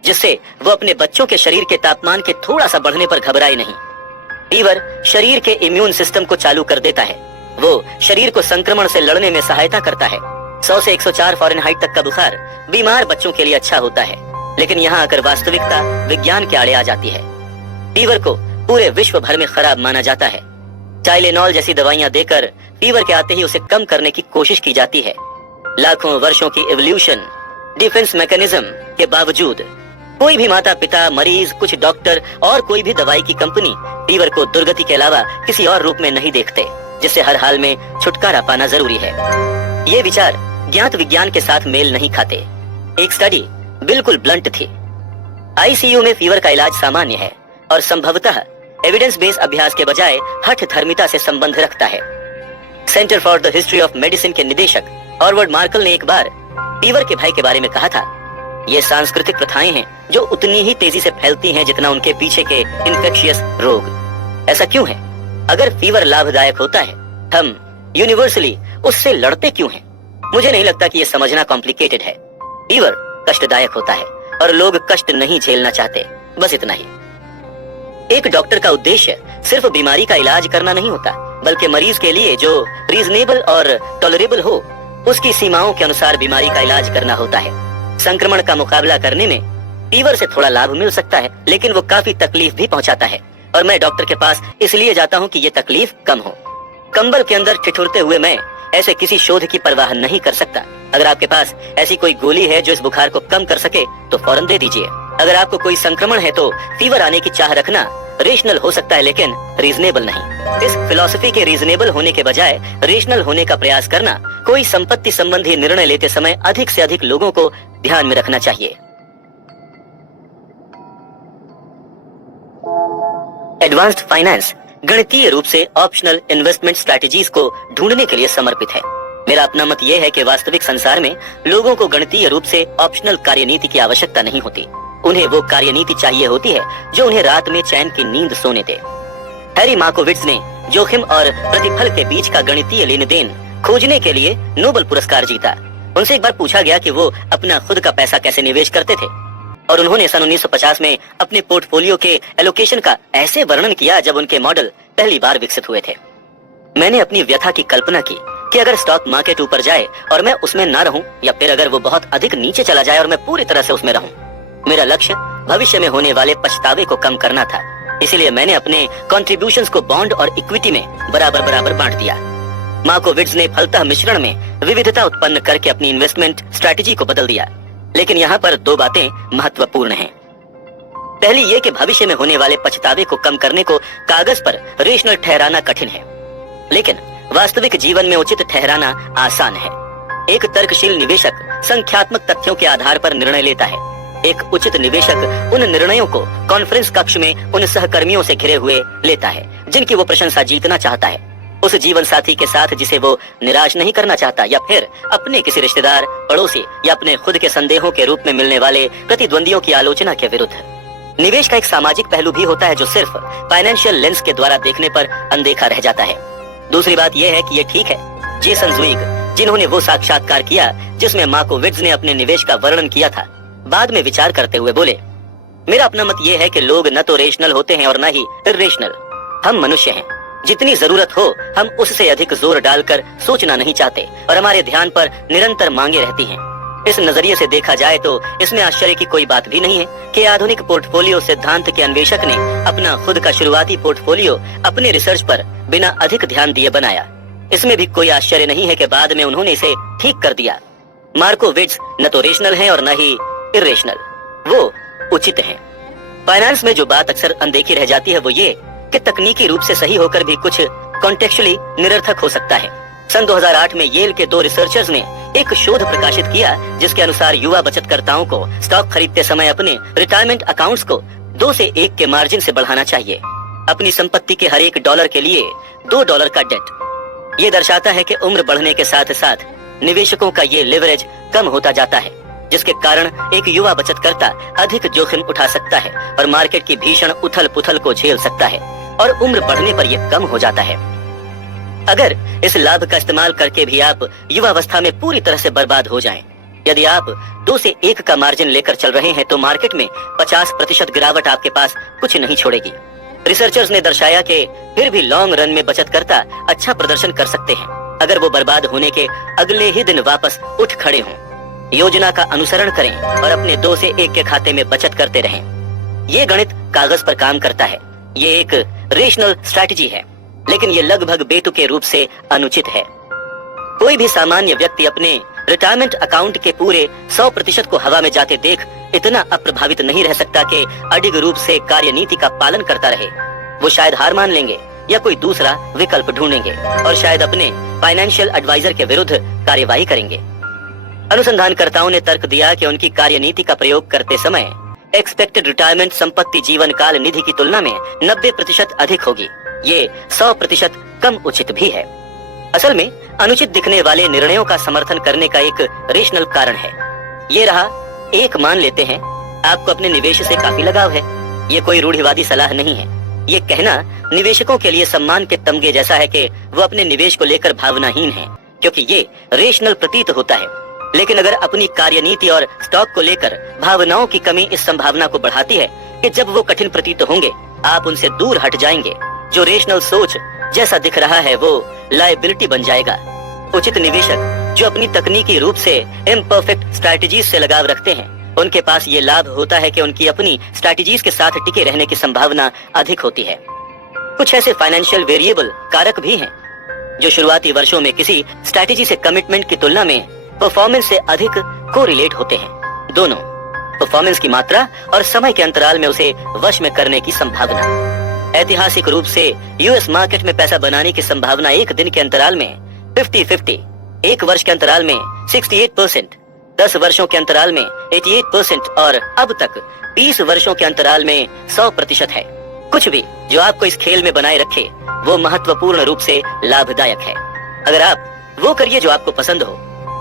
जिससे वो अपने बच्चों के शरीर के तापमान के थोड़ा सा बढ़ने पर घबराए नहीं। फीवर शरीर के इम्यून सिस्टम को चालू कर देता है, वो शरीर को संक्रमण से लड़ने में सहायता करता है। 100 से 104 फ़ारेनहाइट तक का बुखार बीमार बच्चों के लिए अच्छा होता है, लेकिन यहाँ आकर वास्तविकता विज्ञान के आड़े आ जाती है। फीवर को पूरे विश्व भर में खराब माना जाता है। टाइलेनॉल जैसी दवाइयां देकर फीवर के आते ही उसे कम करने की कोशिश की जाती है। लाखों वर्षों की एवोल्यूशन, डिफेंस मैकेनिज्म के बावजूद कोई भी माता पिता, मरीज, कुछ डॉक्टर और कोई भी दवाई की कंपनी फीवर को दुर्गति के अलावा किसी और रूप में नहीं देखते, जिससे हर हाल में छुटकारा पाना जरूरी है। ये विचार ज्ञात विज्ञान के साथ मेल नहीं खाते। एक स्टडी बिल्कुल ब्लंट थी। आईसीयू में फीवर का इलाज सामान्य है और संभवतः एविडेंस बेस अभ्यास के बजाय हठ धर्मिता से संबंध रखता है। Centre for the history of medicine के निदेशक हॉवर्ड मार्कल ने एक बार फीवर के भय के बारे में कहा था, ये सांस्कृतिक प्रथाएं हैं जो उतनी ही तेजी से फैलती हैं जितना उनके पीछे के इन्फेक्शियस रोग। ऐसा क्यों है? अगर फीवर लाभदायक होता है, हम यूनिवर्सली उससे लड़ते क्यों हैं? मुझे नहीं लगता कि यह समझना कॉम्प्लिकेटेड है। फीवर कष्टदायक होता है और लोग कष्ट नहीं झेलना चाहते, बस इतना ही। एक डॉक्टर का उद्देश्य सिर्फ बीमारी का इलाज करना नहीं होता, बल्कि मरीज के लिए जो रीजनेबल और टॉलरेबल हो, उसकी सीमाओं के अनुसार बीमारी का इलाज करना होता है। संक्रमण का मुकाबला करने में फीवर से थोड़ा लाभ मिल सकता है, लेकिन वो काफी तकलीफ भी पहुंचाता है, और मैं डॉक्टर के पास इसलिए जाता हूं कि ये तकलीफ कम हो। कंबल के अंदर ठिठुरते हुए मैं ऐसे किसी शोध की परवाह नहीं कर सकता। अगर आपके पास ऐसी कोई गोली है जो इस बुखार को कम कर सके तो फौरन दे दीजिए। अगर आपको कोई संक्रमण है तो फीवर आने की चाह रखना रेशनल हो सकता है, लेकिन रीजनेबल नहीं। इस फिलॉसफी के रीजनेबल होने के बजाय रेशनल होने का प्रयास करना कोई संपत्ति संबंधी निर्णय लेते समय अधिक से अधिक लोगों को ध्यान में रखना चाहिए। एडवांस्ड फाइनेंस गणितीय रूप से ऑप्शनल इन्वेस्टमेंट स्ट्रैटेजीज को ढूंढने के लिए समर्पित है। मेरा अपना मत यह है कि वास्तविक संसार में लोगों को गणितीय रूप से ऑप्शनल कार्यनीति की आवश्यकता नहीं होती। उन्हें वो कार्यनीति चाहिए होती है जो उन्हें रात में चैन की नींद सोने दे। हैरी मार्कोविट्ज ने जोखिम और प्रतिफल के बीच का गणितीय लेन देन खोजने के लिए नोबेल पुरस्कार जीता। उनसे एक बार पूछा गया कि वो अपना खुद का पैसा कैसे निवेश करते थे, और उन्होंने सन 1950 में अपने पोर्टफोलियो के एलोकेशन का ऐसे वर्णन किया जब उनके मॉडल पहली बार विकसित हुए थे। मैंने अपनी व्यथा की कल्पना की कि अगर स्टॉक मार्केट ऊपर जाए और मैं उसमें ना रहूं, या फिर अगर वो बहुत अधिक नीचे चला जाए और मैं पूरी तरह से उसमें रहूं। मेरा लक्ष्य भविष्य में होने वाले पछतावे को कम करना था, इसलिए मैंने अपने कॉन्ट्रीब्यूशंस को बॉन्ड और इक्विटी में बराबर बराबर बांट दिया। मार्कोविट्ज ने फलतः मिश्रण में विविधता उत्पन्न करके अपनी इन्वेस्टमेंट स्ट्रैटेजी को बदल दिया, लेकिन यहाँ पर दो बातें महत्वपूर्ण हैं। पहली ये कि भविष्य में होने वाले पछतावे को कम करने को कागज पर रेशनल ठहराना कठिन है, लेकिन वास्तविक जीवन में उचित ठहराना आसान है। एक तर्कशील निवेशक संख्यात्मक तथ्यों के आधार पर निर्णय लेता है। एक उचित निवेशक उन निर्णयों को कॉन्फ्रेंस कक्ष में उन सहकर्मियों से घिरे हुए लेता है जिनकी वो प्रशंसा जीतना चाहता है, उस जीवन साथी के साथ जिसे वो निराश नहीं करना चाहता, या फिर अपने किसी रिश्तेदार, पड़ोसी या अपने खुद के संदेहों के रूप में मिलने वाले प्रतिद्वंदियों की आलोचना के विरुद्ध। निवेश का एक सामाजिक पहलू भी होता है जो सिर्फ फाइनेंशियल लेंस के द्वारा देखने पर अनदेखा रह जाता है। दूसरी बात यह है कि ये ठीक है, जेसन ज़ुइग, जिन्होंने वो साक्षात्कार किया जिसमें मार्कोविट्ज ने अपने निवेश का वर्णन किया था, बाद में विचार करते हुए बोले, मेरा अपना मत यह है कि लोग न तो रेशनल होते हैं और न ही इर्रेशनल। हम मनुष्य हैं, जितनी जरूरत हो हम उससे अधिक जोर डालकर सोचना नहीं चाहते और हमारे ध्यान पर निरंतर मांगे रहती हैं। इस नजरिए से देखा जाए तो इसमें आश्चर्य की कोई बात भी नहीं है कि आधुनिक पोर्टफोलियो सिद्धांत के अन्वेषक ने अपना खुद का शुरुआती पोर्टफोलियो अपने रिसर्च पर बिना अधिक ध्यान दिए बनाया। इसमें भी कोई आश्चर्य नहीं है कि बाद में उन्होंने इसे ठीक कर दिया। मार्कोविट्ज न तो रेशनल है और न ही इर्रेशनल, वो उचित हैं। फाइनेंस में जो बात अक्सर अनदेखी रह जाती है वो ये कि तकनीकी रूप से सही होकर भी कुछ कॉन्टेक्चुअली निरर्थक हो सकता है। सन 2008 में येल के दो रिसर्चर्स ने एक शोध प्रकाशित किया जिसके अनुसार युवा बचतकर्ताओं को स्टॉक खरीदते समय अपने रिटायरमेंट अकाउंट्स को 2 से 1 के मार्जिन से बढ़ाना चाहिए। अपनी संपत्ति के हर $1 के लिए $2 का डेट। ये दर्शाता है कि उम्र बढ़ने के साथ साथ निवेशकों का ये लिवरेज कम होता जाता है, जिसके कारण एक युवा बचतकर्ता अधिक जोखिम उठा सकता है और मार्केट की भीषण उथल पुथल को झेल सकता है, और उम्र बढ़ने पर यह कम हो जाता है। अगर इस लाभ का इस्तेमाल करके भी आप युवावस्था में पूरी तरह से बर्बाद हो जाएं, यदि आप 2 से 1 का मार्जिन लेकर चल रहे हैं तो मार्केट में 50% गिरावट आपके पास कुछ नहीं छोड़ेगी। रिसर्चर्स ने दर्शाया कि फिर भी लॉन्ग रन में बचतकर्ता अच्छा प्रदर्शन कर सकते हैं अगर वो बर्बाद होने के अगले ही दिन वापस उठ खड़े हों। योजना का अनुसरण करें और अपने 2 से 1 के खाते में बचत करते रहें। ये गणित कागज पर काम करता है, ये एक रेशनल स्ट्रैटेजी है, लेकिन ये लगभग बेतुके रूप से अनुचित है। कोई भी सामान्य व्यक्ति अपने रिटायरमेंट अकाउंट के पूरे 100% को हवा में जाते देख इतना अप्रभावित नहीं रह सकता कि अडिग रूप से कार्यनीति का पालन करता रहे। वो शायद हार मान लेंगे या कोई दूसरा विकल्प ढूंढेंगे और शायद अपने फाइनेंशियल एडवाइजर के विरुद्ध कार्यवाही करेंगे। अनुसंधानकर्ताओं ने तर्क दिया कि उनकी कार्यनीति का प्रयोग करते समय एक्सपेक्टेड रिटायरमेंट संपत्ति जीवन काल निधि की तुलना में 90% अधिक होगी। ये 100% कम उचित भी है। असल में अनुचित दिखने वाले निर्णयों का समर्थन करने का एक रेशनल कारण है। ये रहा, एक मान लेते हैं आपको अपने निवेश से काफी लगाव है। ये कोई रूढ़िवादी सलाह नहीं है। ये कहना निवेशकों के लिए सम्मान के तमगे जैसा है कि वो अपने निवेश को लेकर भावनाहीन हैं, क्योंकि ये रेशनल प्रतीत होता है। लेकिन अगर अपनी कार्यनीति और स्टॉक को लेकर भावनाओं की कमी इस संभावना को बढ़ाती है कि जब वो कठिन प्रतीत होंगे आप उनसे दूर हट जाएंगे। जो रेशनल सोच जैसा दिख रहा है वो लायबिलिटी बन जाएगा। उचित निवेशक जो अपनी तकनीकी रूप से इम्परफेक्ट स्ट्रैटेजीज से लगाव रखते हैं, उनके पास ये लाभ होता है कि उनकी अपनी स्ट्रैटेजीज के साथ टिके रहने की संभावना अधिक होती है। कुछ ऐसे फाइनेंशियल वेरिएबल कारक भी हैं जो शुरुआती वर्षों में किसी स्ट्रैटेजी से कमिटमेंट की तुलना में परफॉर्मेंस से अधिक कोरिलेट होते हैं। दोनों परफॉर्मेंस की मात्रा और समय के अंतराल में उसे वश में करने की संभावना। ऐतिहासिक रूप से यूएस मार्केट में पैसा बनाने की संभावना एक दिन के अंतराल में 50-50, एक वर्ष के अंतराल में 68%, 10 वर्षों के अंतराल में 88% और अब तक 20 वर्षों के अंतराल में 100% है। कुछ भी जो आपको इस खेल में बनाए रखे वो महत्वपूर्ण रूप से लाभदायक है। अगर आप वो करिए जो आपको पसंद हो,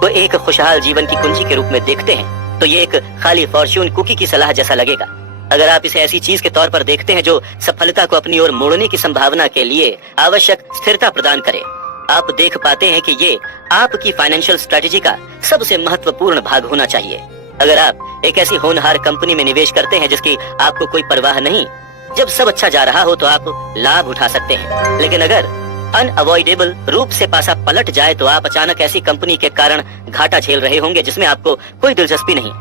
वो एक खुशहाल जीवन की कुंजी के रूप में देखते हैं, तो ये एक खाली फॉर्च्यून कुकी की सलाह जैसा लगेगा। अगर आप इसे ऐसी चीज के तौर पर देखते हैं जो सफलता को अपनी ओर मोड़ने की संभावना के लिए आवश्यक स्थिरता प्रदान करे, आप देख पाते हैं कि ये आपकी फाइनेंशियल स्ट्रेटेजी का सबसे महत्वपूर्ण भाग होना चाहिए। अगर आप एक ऐसी होनहार कंपनी में निवेश करते हैं जिसकी आपको कोई परवाह नहीं, जब सब अच्छा जा रहा हो तो आप लाभ उठा सकते हैं। लेकिन अगर अनअवॉइडेबल रूप से पासा पलट जाए तो आप अचानक ऐसी कंपनी के कारण घाटा झेल रहे होंगे जिसमें आपको कोई दिलचस्पी नहीं।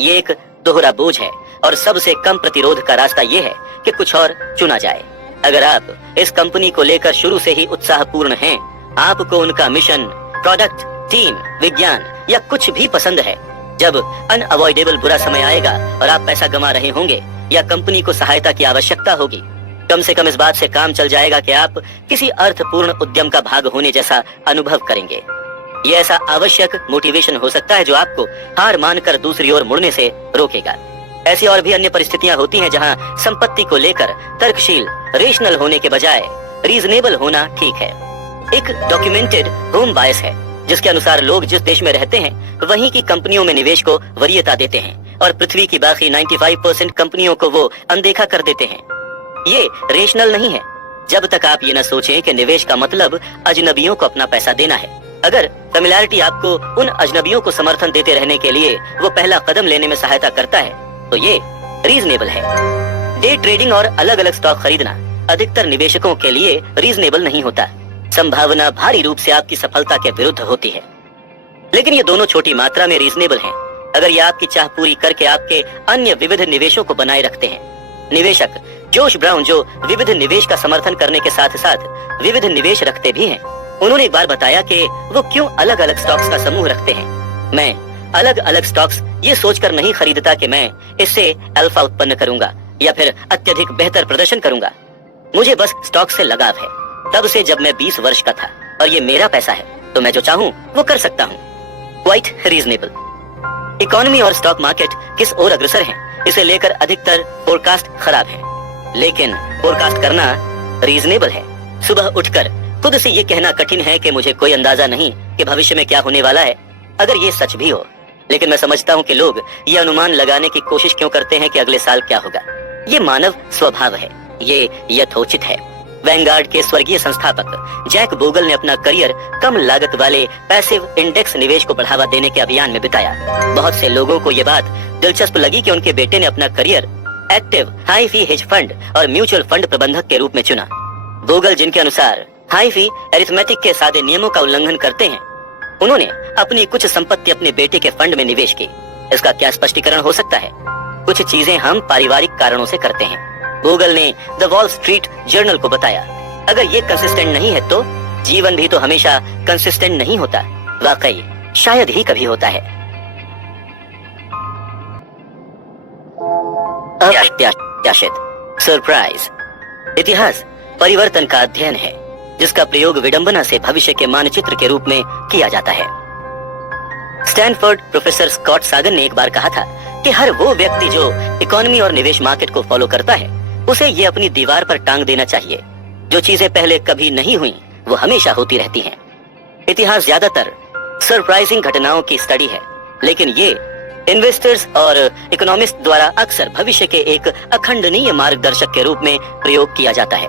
ये एक दोहरा बोझ है और सबसे कम प्रतिरोध का रास्ता ये है कि कुछ और चुना जाए। अगर आप इस कंपनी को लेकर शुरू से ही उत्साहपूर्ण हैं, आपको उनका मिशन, प्रोडक्ट, टीम, विज्ञान या कुछ भी पसंद है, जब अनअवॉइडेबल बुरा समय आएगा और आप पैसा गंवा रहे होंगे या कंपनी को सहायता की आवश्यकता होगी, कम से कम इस बात से काम चल जाएगा कि आप किसी अर्थपूर्ण उद्यम का भाग होने जैसा अनुभव करेंगे। ये ऐसा आवश्यक मोटिवेशन हो सकता है जो आपको हार मानकर दूसरी ओर मुड़ने से रोकेगा। ऐसी और भी अन्य परिस्थितियां होती हैं जहां संपत्ति को लेकर तर्कशील, रेशनल होने के बजाय रीजनेबल होना ठीक है। एक डॉक्यूमेंटेड होम बायस है जिसके अनुसार लोग जिस देश में रहते हैं वहीं की कंपनियों में निवेश को वरीयता देते हैं और पृथ्वी की बाकी 95% कंपनियों को वो अनदेखा कर देते हैं। ये रेशनल नहीं है जब तक आप ये न सोचें कि निवेश का मतलब अजनबियों को अपना पैसा देना है। अगर फेमिलियरिटी आपको उन अजनबियों को समर्थन देते रहने के लिए वो पहला कदम लेने में सहायता करता है तो ये रीजनेबल है। डे ट्रेडिंग और अलग अलग स्टॉक खरीदना अधिकतर निवेशकों के लिए रीजनेबल नहीं होता। संभावना भारी रूप से आपकी सफलता के विरुद्ध होती है, लेकिन ये दोनों छोटी मात्रा में रीजनेबल हैं अगर ये आपकी चाह पूरी करके आपके अन्य विविध निवेशों को बनाए रखते हैं। निवेशक जोश ब्राउन, जो विविध निवेश का समर्थन करने के साथ साथ विविध निवेश रखते भी हैं, उन्होंने एक बार बताया कि वो क्यों अलग अलग स्टॉक्स का समूह रखते हैं। मैं अलग अलग स्टॉक्स ये सोचकर नहीं खरीदता कि मैं इससे अल्फा उत्पन्न करूंगा या फिर अत्यधिक बेहतर प्रदर्शन करूंगा। मुझे बस स्टॉक से लगाव है। तब से जब मैं 20 वर्ष का था और ये मेरा पैसा है तो मैं जो चाहूँ वो कर सकता हूँ। Quite reasonable. इकोनॉमी और स्टॉक मार्केट किस ओर अग्रसर है इसे लेकर अधिकतर फोरकास्ट खराब है, लेकिन फोरकास्ट करना रीजनेबल है। सुबह उठकर खुद से ये कहना कठिन है कि मुझे कोई अंदाजा नहीं कि भविष्य में क्या होने वाला है, अगर ये सच भी हो। लेकिन मैं समझता हूँ कि लोग ये अनुमान लगाने की कोशिश क्यों करते हैं कि अगले साल क्या होगा। ये मानव स्वभाव है, ये यथोचित है। वैंगार्ड के स्वर्गीय संस्थापक जैक बोगल ने अपना करियर कम लागत वाले पैसिव इंडेक्स निवेश को बढ़ावा देने के अभियान में बिताया। बहुत से लोगों को यह बात दिलचस्प लगी कि उनके बेटे ने अपना करियर एक्टिव हाई फी हेज फंड और म्यूचुअल फंड प्रबंधक के रूप में चुना। बोगल, जिनके अनुसार हाई फी अरिथमेटिक के सादे नियमों का उल्लंघन करते हैं, उन्होंने अपनी कुछ संपत्ति अपने बेटे के फंड में निवेश की। इसका क्या स्पष्टीकरण हो सकता है? कुछ चीजें हम पारिवारिक कारणों से करते हैं। गूगल ने द वॉल स्ट्रीट जर्नल को बताया, अगर ये कंसिस्टेंट नहीं है तो जीवन भी तो हमेशा कंसिस्टेंट नहीं होता। वाकई शायद ही कभी होता है। अप्रत्याशित सरप्राइज। इतिहास परिवर्तन का अध्ययन है जिसका प्रयोग विडंबना से भविष्य के मानचित्र के रूप में किया जाता है। स्टैनफोर्ड प्रोफेसर स्कॉट सागन ने एक बार कहा था कि हर वो व्यक्ति जो इकोनॉमी और निवेश मार्केट को फॉलो करता है उसे ये अपनी दीवार पर टांग देना चाहिए, जो चीजें पहले कभी नहीं हुई वो हमेशा होती रहती हैं। इतिहास ज्यादातर सरप्राइजिंग घटनाओं की स्टडी है, लेकिन ये इन्वेस्टर्स और इकोनॉमिस्ट द्वारा अक्सर भविष्य के एक अखंडनीय मार्गदर्शक के रूप में प्रयोग किया जाता है।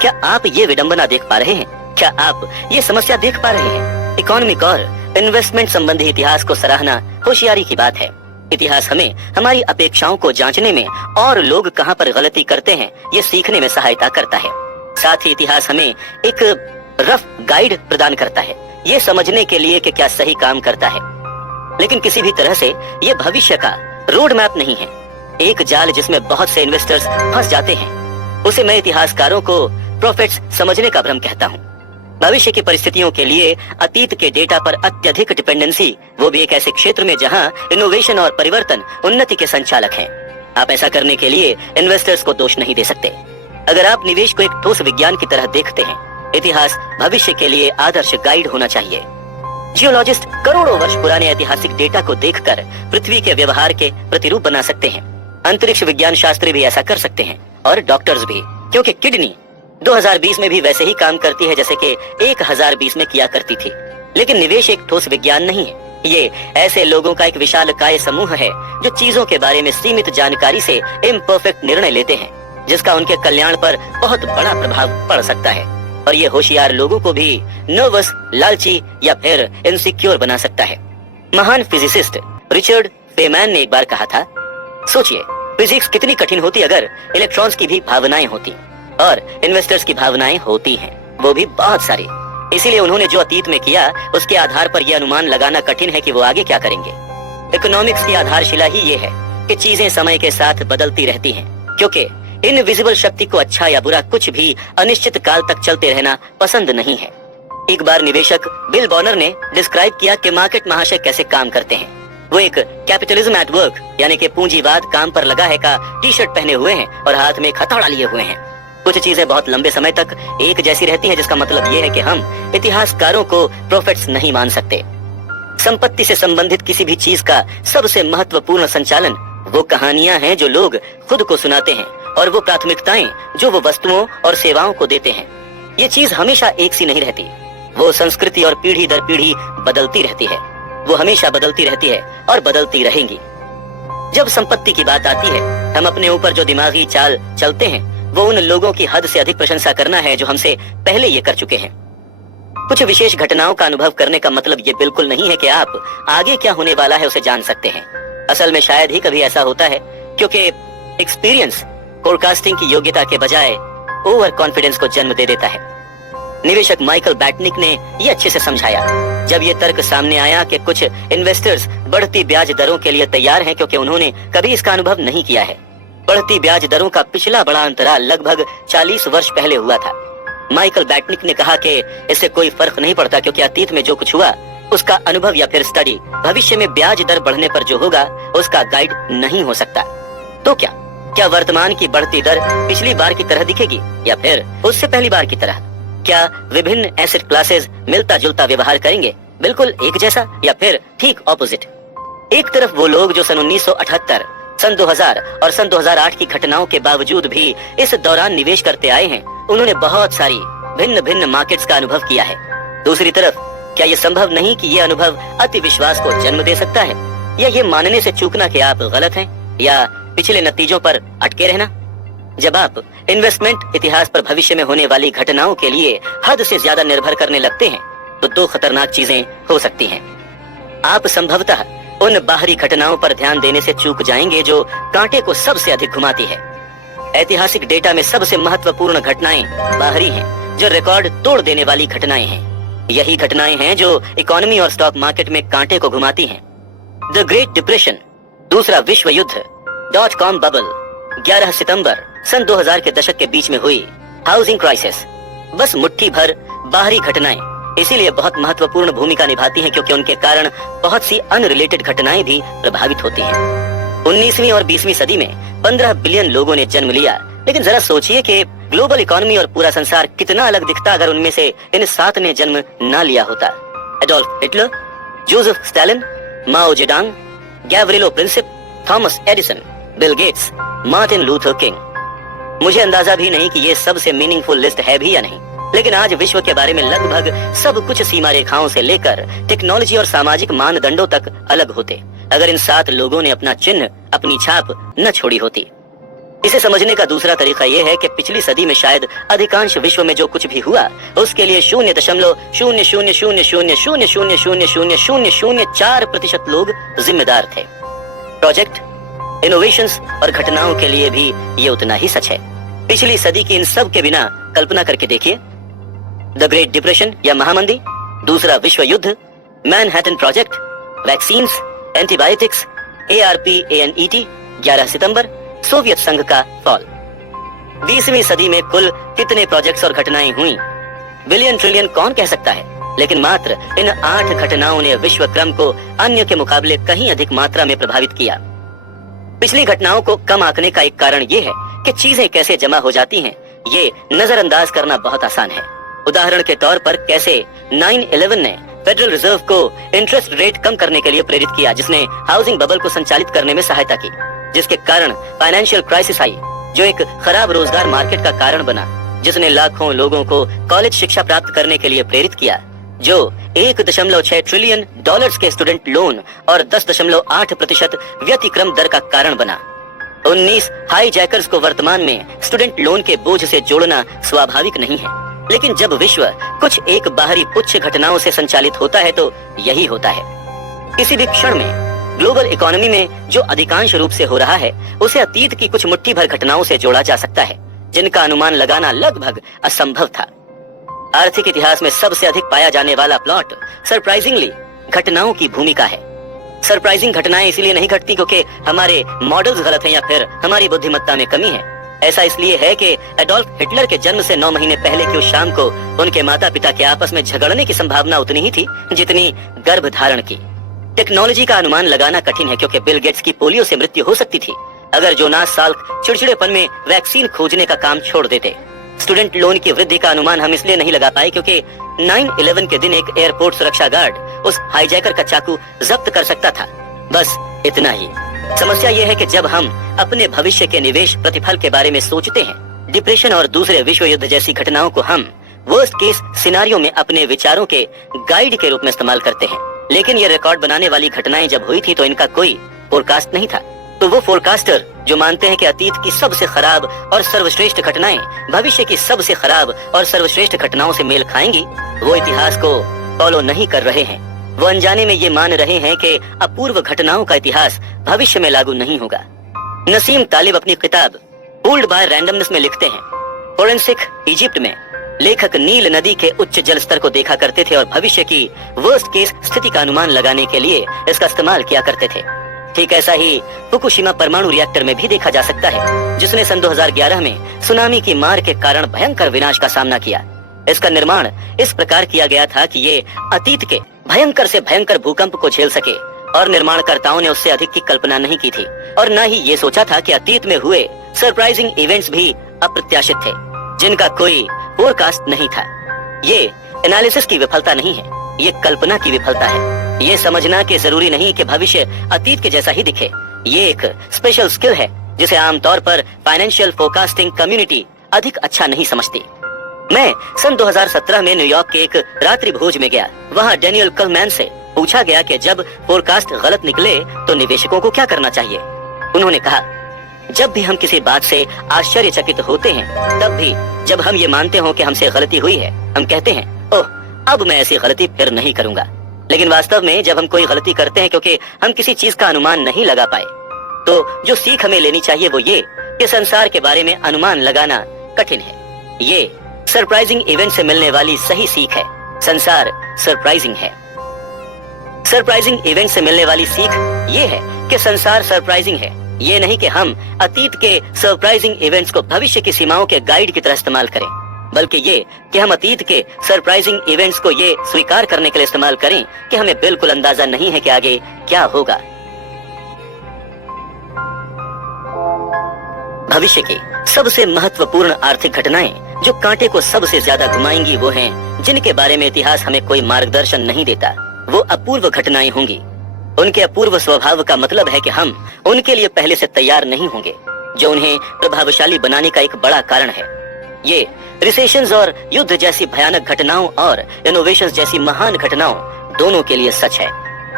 क्या आप ये विडंबना देख पा रहे हैं? क्या आप ये समस्या देख पा रहे हैं? इकोनॉमिक और इन्वेस्टमेंट संबंधी इतिहास को सराहना होशियारी की बात है। इतिहास हमें हमारी अपेक्षाओं को जांचने में और लोग कहां पर गलती करते हैं ये सीखने में सहायता करता है। साथ ही इतिहास हमें एक रफ गाइड प्रदान करता है ये समझने के लिए कि क्या सही काम करता है, लेकिन किसी भी तरह से ये भविष्य का रोड मैप नहीं है। एक जाल जिसमें बहुत से इन्वेस्टर्स फंस जाते हैं उसे मैं इतिहासकारों को प्रॉफिट्स समझने का भ्रम कहता हूँ। भविष्य की परिस्थितियों के लिए अतीत के डेटा पर अत्यधिक डिपेंडेंसी, वो भी एक ऐसे क्षेत्र में जहां इनोवेशन और परिवर्तन उन्नति के संचालक हैं। आप ऐसा करने के लिए इन्वेस्टर्स को दोष नहीं दे सकते। अगर आप निवेश को एक ठोस विज्ञान की तरह देखते हैं, इतिहास भविष्य के लिए आदर्श गाइड होना चाहिए। जियोलॉजिस्ट करोड़ों वर्ष पुराने ऐतिहासिक डेटा को देखकर पृथ्वी के व्यवहार के प्रतिरूप बना सकते हैं। अंतरिक्ष विज्ञान शास्त्री भी ऐसा कर सकते हैं और डॉक्टर्स भी, क्योंकि किडनी 2020 में भी वैसे ही काम करती है जैसे कि 1020 में किया करती थी। लेकिन निवेश एक ठोस विज्ञान नहीं है, ये ऐसे लोगों का एक विशालकाय समूह है जो चीजों के बारे में सीमित जानकारी से इम्परफेक्ट निर्णय लेते हैं, जिसका उनके कल्याण पर बहुत बड़ा प्रभाव पड़ सकता है। और ये होशियार लोगों को भी नर्वस, लालची या फिर इनसिक्योर बना सकता है। महान फिजिसिस्ट रिचर्ड फेमैन ने एक बार कहा था, सोचिए फिजिक्स कितनी कठिन होती अगर इलेक्ट्रॉन्स की भी भावनाएं होती, और इन्वेस्टर्स की भावनाएं होती हैं, वो भी बहुत सारी। इसीलिए उन्होंने जो अतीत में किया उसके आधार पर यह अनुमान लगाना कठिन है कि वो आगे क्या करेंगे। इकोनॉमिक्स की आधारशिला ही ये है कि चीजें समय के साथ बदलती रहती हैं, क्योंकि इनविजिबल शक्ति को अच्छा या बुरा कुछ भी अनिश्चित काल तक चलते रहना पसंद नहीं है। एक बार निवेशक बिल बॉनर ने डिस्क्राइब किया कि मार्केट महाशय कैसे काम करते हैं। वो एक कैपिटलिज्म एट वर्क यानी कि पूंजीवाद काम पर लगा है का टी शर्ट पहने हुए हैं और हाथ में हथौड़ा लिए हुए हैं। कुछ चीजें बहुत लंबे समय तक एक जैसी रहती हैं, जिसका मतलब ये है कि हम इतिहासकारों को प्रॉफिट्स नहीं मान सकते। संपत्ति से संबंधित किसी भी चीज का सबसे महत्वपूर्ण संचालन वो कहानियां हैं जो लोग खुद को सुनाते हैं, और वो प्राथमिकताएं जो वो वस्तुओं और सेवाओं को देते हैं। ये चीज हमेशा एक सी नहीं रहती, वो संस्कृति और पीढ़ी दर पीढ़ी बदलती रहती है। वो हमेशा बदलती रहती है और बदलती रहेंगी। जब संपत्ति की बात आती है, हम अपने ऊपर जो दिमागी चाल चलते हैं वो उन लोगों की हद से अधिक प्रशंसा करना है जो हमसे पहले ये कर चुके हैं। कुछ विशेष घटनाओं का अनुभव करने का मतलब ये बिल्कुल नहीं है कि आप आगे क्या होने वाला है उसे जान सकते हैं। असल में शायद ही कभी ऐसा होता है, क्योंकि एक्सपीरियंस फोरकास्टिंग की योग्यता के बजाय ओवर कॉन्फिडेंस को जन्म दे देता है। निवेशक माइकल बैटनिक ने ये अच्छे से समझाया जब ये तर्क सामने आया कि कुछ इन्वेस्टर्स बढ़ती ब्याज दरों के लिए तैयार हैं क्योंकि उन्होंने कभी इसका अनुभव नहीं किया है। बढ़ती ब्याज दरों का पिछला बड़ा अंतराल लगभग 40 वर्ष पहले हुआ था। माइकल बैटनिक ने कहा कि इससे कोई फर्क नहीं पड़ता, क्योंकि अतीत में जो कुछ हुआ उसका अनुभव या फिर स्टडी भविष्य में ब्याज दर बढ़ने पर जो होगा उसका गाइड नहीं हो सकता। तो क्या वर्तमान की बढ़ती दर पिछली बार की तरह दिखेगी या फिर उससे पहली बार की तरह? क्या विभिन्न एसेट क्लासेस मिलता जुलता व्यवहार करेंगे, बिल्कुल एक जैसा, या फिर ठीक ऑपोजिट? एक तरफ वो लोग जो सन 1978, सन 2000 और सन 2008 की घटनाओं के बावजूद भी इस दौरान निवेश करते आए हैं, उन्होंने बहुत सारी भिन्न भिन्न मार्केट्स का अनुभव किया है। दूसरी तरफ क्या ये संभव नहीं कि ये अनुभव अति विश्वास को जन्म दे सकता है, या ये मानने से चूकना कि आप गलत हैं, या पिछले नतीजों पर अटके रहना? जब आप इन्वेस्टमेंट इतिहास पर भविष्य में होने वाली घटनाओं के लिए हद से ज्यादा निर्भर करने लगते हैं तो दो खतरनाक चीजें हो सकती हैं। आप संभवतः उन बाहरी घटनाओं पर ध्यान देने से चूक जाएंगे जो कांटे को सबसे अधिक घुमाती है। ऐतिहासिक डेटा में सबसे महत्वपूर्ण घटनाएं बाहरी हैं, जो रिकॉर्ड तोड़ देने वाली घटनाएं हैं। यही घटनाएं हैं जो इकोनॉमी और स्टॉक मार्केट में कांटे को घुमाती हैं। द ग्रेट डिप्रेशन, दूसरा विश्व युद्ध, .com बबल, 11 सितंबर सन 2000 के दशक के बीच में हुई हाउसिंग क्राइसिस, बस मुट्ठी भर बाहरी घटनाएं इसीलिए बहुत महत्वपूर्ण भूमिका निभाती हैं क्योंकि उनके कारण बहुत सी अनरिलेटेड घटनाएं भी प्रभावित होती हैं। 19वीं और 20वीं सदी में 15 बिलियन लोगों ने जन्म लिया, लेकिन जरा सोचिए कि ग्लोबल इकोनॉमी और पूरा संसार कितना अलग दिखता अगर उनमें से इन 7 ने जन्म ना लिया होता। एडोल्फ हिटलर, जोसेफ स्टालिन, माओ Zedong, Gavrilo Princip, Thomas Edison, Bill Gates, Martin Luther king. मुझे अंदाजा भी नहीं कि ये सबसे मीनिंगफुल लिस्ट है भी या नहीं, लेकिन आज विश्व के बारे में लगभग सब कुछ सीमा रेखाओं से लेकर टेक्नोलॉजी और सामाजिक मानदंडों तक अलग होते अगर इन 7 लोगों ने अपना चिन्ह, अपनी छाप न छोड़ी होती। इसे समझने का दूसरा तरीका यह है कि पिछली सदी में शायद अधिकांश विश्व में जो कुछ भी हुआ उसके लिए 0.0000000004% लोग जिम्मेदार थे। प्रोजेक्ट, इनोवेशंस और घटनाओं के लिए भी ये उतना ही सच है। पिछली सदी की इन सब के बिना कल्पना करके देखिए, द ग्रेट डिप्रेशन या महामंदी, दूसरा विश्व युद्ध, Manhattan project, vaccines, antibiotics, ARPANET, 11 सितंबर, सोवियत संघ का फॉल। 20वीं सदी में कुल कितने प्रोजेक्ट्स और घटनाएं हुई, बिलियन ट्रिलियन कौन कह सकता है, लेकिन मात्र इन 8 घटनाओं ने विश्व क्रम को अन्य के मुकाबले कहीं अधिक मात्रा में प्रभावित किया। पिछली घटनाओं को कम आंकने का एक कारण ये है कि चीजें कैसे जमा हो जाती हैं, ये नजरअंदाज करना बहुत आसान है। उदाहरण के तौर पर कैसे 9/11 ने फेडरल रिजर्व को इंटरेस्ट रेट कम करने के लिए प्रेरित किया, जिसने हाउसिंग बबल को संचालित करने में सहायता की, जिसके कारण फाइनेंशियल क्राइसिस आई, जो एक खराब रोजगार मार्केट का कारण बना, जिसने लाखों लोगों को कॉलेज शिक्षा प्राप्त करने के लिए प्रेरित किया, जो 1.6 ट्रिलियन डॉलर्स के स्टूडेंट लोन और 10.8% व्यतिक्रम दर का कारण बना। 19 हाईजैकर्स को वर्तमान में स्टूडेंट लोन के बोझ से जोड़ना स्वाभाविक नहीं है, लेकिन जब विश्व कुछ एक बाहरी पुच्छ घटनाओं से संचालित होता है तो यही होता है। किसी भी क्षण में ग्लोबल इकोनॉमी में जो अधिकांश रूप से हो रहा है उसे अतीत की कुछ मुट्ठी भर घटनाओं से जोड़ा जा सकता है, जिनका अनुमान लगाना लगभग असंभव था। आर्थिक इतिहास में सबसे अधिक पाया जाने वाला प्लॉट सरप्राइजिंगली घटनाओं की भूमिका है। सरप्राइजिंग घटनाएं इसलिए नहीं घटती क्योंकि हमारे मॉडल्स गलत हैं या फिर हमारी बुद्धिमत्ता में कमी है। ऐसा इसलिए है कि एडोल्फ हिटलर के जन्म से 9 महीने पहले की उस शाम को उनके माता पिता के आपस में झगड़ने की संभावना उतनी ही थी जितनी गर्भ धारण की। टेक्नोलॉजी का अनुमान लगाना कठिन है क्योंकि बिल गेट्स की पोलियो से मृत्यु हो सकती थी अगर जोनास साल्क चिड़चिड़ेपन में वैक्सीन खोजने का काम छोड़ देते। स्टूडेंट लोन की वृद्धि का अनुमान हम इसलिए नहीं लगा पाए क्योंकि 9/11 के दिन एक एयरपोर्ट सुरक्षा गार्ड उस हाईजैकर का चाकू जब्त कर सकता था। बस इतना ही। समस्या यह है कि जब हम अपने भविष्य के निवेश प्रतिफल के बारे में सोचते हैं, डिप्रेशन और दूसरे विश्व युद्ध जैसी घटनाओं को हम वर्स्ट केस सिनारियो में अपने विचारों के गाइड के रूप में इस्तेमाल करते हैं। लेकिन ये रिकॉर्ड बनाने वाली घटनाएं जब हुई थी तो इनका कोई फोरकास्ट नहीं था। तो वो फोरकास्टर जो मानते हैं कि अतीत की सबसे खराब और सर्वश्रेष्ठ घटनाएं भविष्य की सबसे खराब और सर्वश्रेष्ठ घटनाओं से मेल खाएंगी, वो इतिहास को फॉलो नहीं कर रहे हैं। वो अनजाने में ये मान रहे हैं कि अपूर्व घटनाओं का इतिहास भविष्य में लागू नहीं होगा। नसीम तालिब अपनी किताब फूल्ड बाय रैंडमनेस में लिखते हैं, फोरेंसिक इजिप्ट में लेखक नील नदी के उच्च जल स्तर को देखा करते थे और भविष्य की वर्स्ट केस स्थिति का अनुमान लगाने के लिए इसका इस्तेमाल किया करते थे। ठीक ऐसा ही फुकुशिमा परमाणु रिएक्टर में भी देखा जा सकता है, जिसने सन 2011 में सुनामी की मार के कारण भयंकर विनाश का सामना किया। इसका निर्माण इस प्रकार किया गया था कि ये अतीत के भयंकर से भयंकर भूकंप को झेल सके और निर्माणकर्ताओं ने उससे अधिक की कल्पना नहीं की थी और न ही ये सोचा था कि अतीत में हुए सरप्राइजिंग इवेंट्स भी अप्रत्याशित थे जिनका कोई फोरकास्ट नहीं था। ये एनालिसिस की विफलता नहीं है, ये कल्पना की विफलता है। ये समझना कि जरूरी नहीं कि भविष्य अतीत के जैसा ही दिखे। ये एक स्पेशल स्किल है जिसे आमतौर पर फाइनेंशियल फोरकास्टिंग कम्युनिटी अधिक अच्छा नहीं समझती। मैं सन 2017 में न्यूयॉर्क के एक रात्रि भोज में गया। वहाँ डेनियल कलमैन से पूछा गया कि जब फोरकास्ट गलत निकले तो निवेशकों को क्या करना चाहिए। उन्होंने कहा, जब भी हम किसी बात से आश्चर्यचकित होते हैं, तब भी जब हम ये मानते हो कि हमसे गलती हुई है, हम कहते हैं, ओह अब मैं ऐसी गलती फिर नहीं करूंगा। लेकिन वास्तव में जब हम कोई गलती करते हैं क्योंकि हम किसी चीज का अनुमान नहीं लगा पाए, तो जो सीख हमें लेनी चाहिए वो ये कि संसार के बारे में अनुमान लगाना कठिन है। ये सरप्राइजिंग इवेंट से मिलने वाली सही सीख है। संसार सरप्राइजिंग है। सरप्राइजिंग इवेंट से मिलने वाली सीख ये है कि संसार सरप्राइजिंग है। ये नहीं कि हम अतीत के सरप्राइजिंग इवेंट्स को भविष्य की सीमाओं के गाइड की तरह इस्तेमाल करें, बल्कि ये कि हम अतीत के सरप्राइजिंग इवेंट्स को ये स्वीकार करने के लिए इस्तेमाल करें कि हमें बिल्कुल अंदाजा नहीं है कि आगे क्या होगा। भविष्य की सबसे महत्वपूर्ण आर्थिक घटनाएं जो कांटे को सबसे ज्यादा घुमाएंगी वो हैं जिनके बारे में इतिहास हमें कोई मार्गदर्शन नहीं देता। वो अपूर्व घटनाएं होंगी। उनके अपूर्व स्वभाव का मतलब है कि हम उनके लिए पहले से तैयार नहीं होंगे, जो उन्हें प्रभावशाली बनाने का एक बड़ा कारण है। ये रिसेशंस और युद्ध जैसी भयानक घटनाओं और इनोवेशंस जैसी महान घटनाओं दोनों के लिए सच है।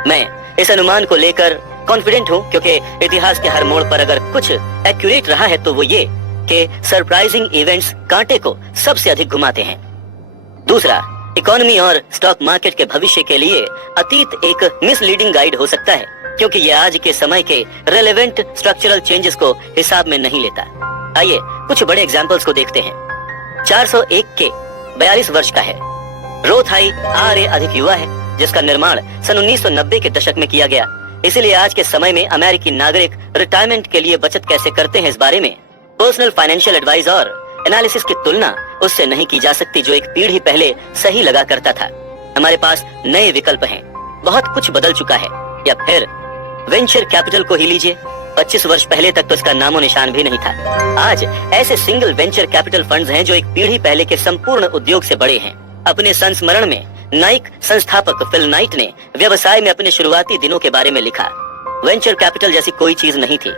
मैं इस अनुमान को लेकर कॉन्फिडेंट हूँ, क्योंकि इतिहास के हर मोड़ पर अगर कुछ एक्यूरेट रहा है तो वो ये कि सरप्राइजिंग इवेंट्स कांटे को सबसे अधिक घुमाते हैं। दूसरा, इकोनॉमी और स्टॉक मार्केट के भविष्य के लिए अतीत एक मिसलीडिंग गाइड हो सकता है, क्योंकि ये आज के समय के रेलेवेंट स्ट्रक्चरल चेंजेस को हिसाब में नहीं लेता। आइए कुछ बड़े एग्जांपल्स को देखते हैं। 401 के 42 वर्ष का है। रोथाई आर अधिक युवा है, जिसका निर्माण सन 1990 के दशक में किया गया। इसलिए आज के समय में अमेरिकी नागरिक रिटायरमेंट के लिए बचत कैसे करते हैं, इस बारे में पर्सनल फाइनेंशियल एडवाइस और एनालिसिस की तुलना उससे नहीं की जा सकती जो एक पीढ़ी पहले सही लगा करता था। हमारे पास नए विकल्प हैं, बहुत कुछ बदल चुका है। या फिर वेंचर कैपिटल को ही लीजिए, 25 वर्ष पहले तक तो इसका नामो निशान भी नहीं था। आज ऐसे सिंगल वेंचर कैपिटल फंड्स हैं जो एक पीढ़ी पहले के संपूर्ण उद्योग से बड़े हैं। अपने संस्मरण में नाइक संस्थापक फिल नाइट ने व्यवसाय में अपने शुरुआती दिनों के बारे में लिखा, वेंचर कैपिटल जैसी कोई चीज नहीं थी।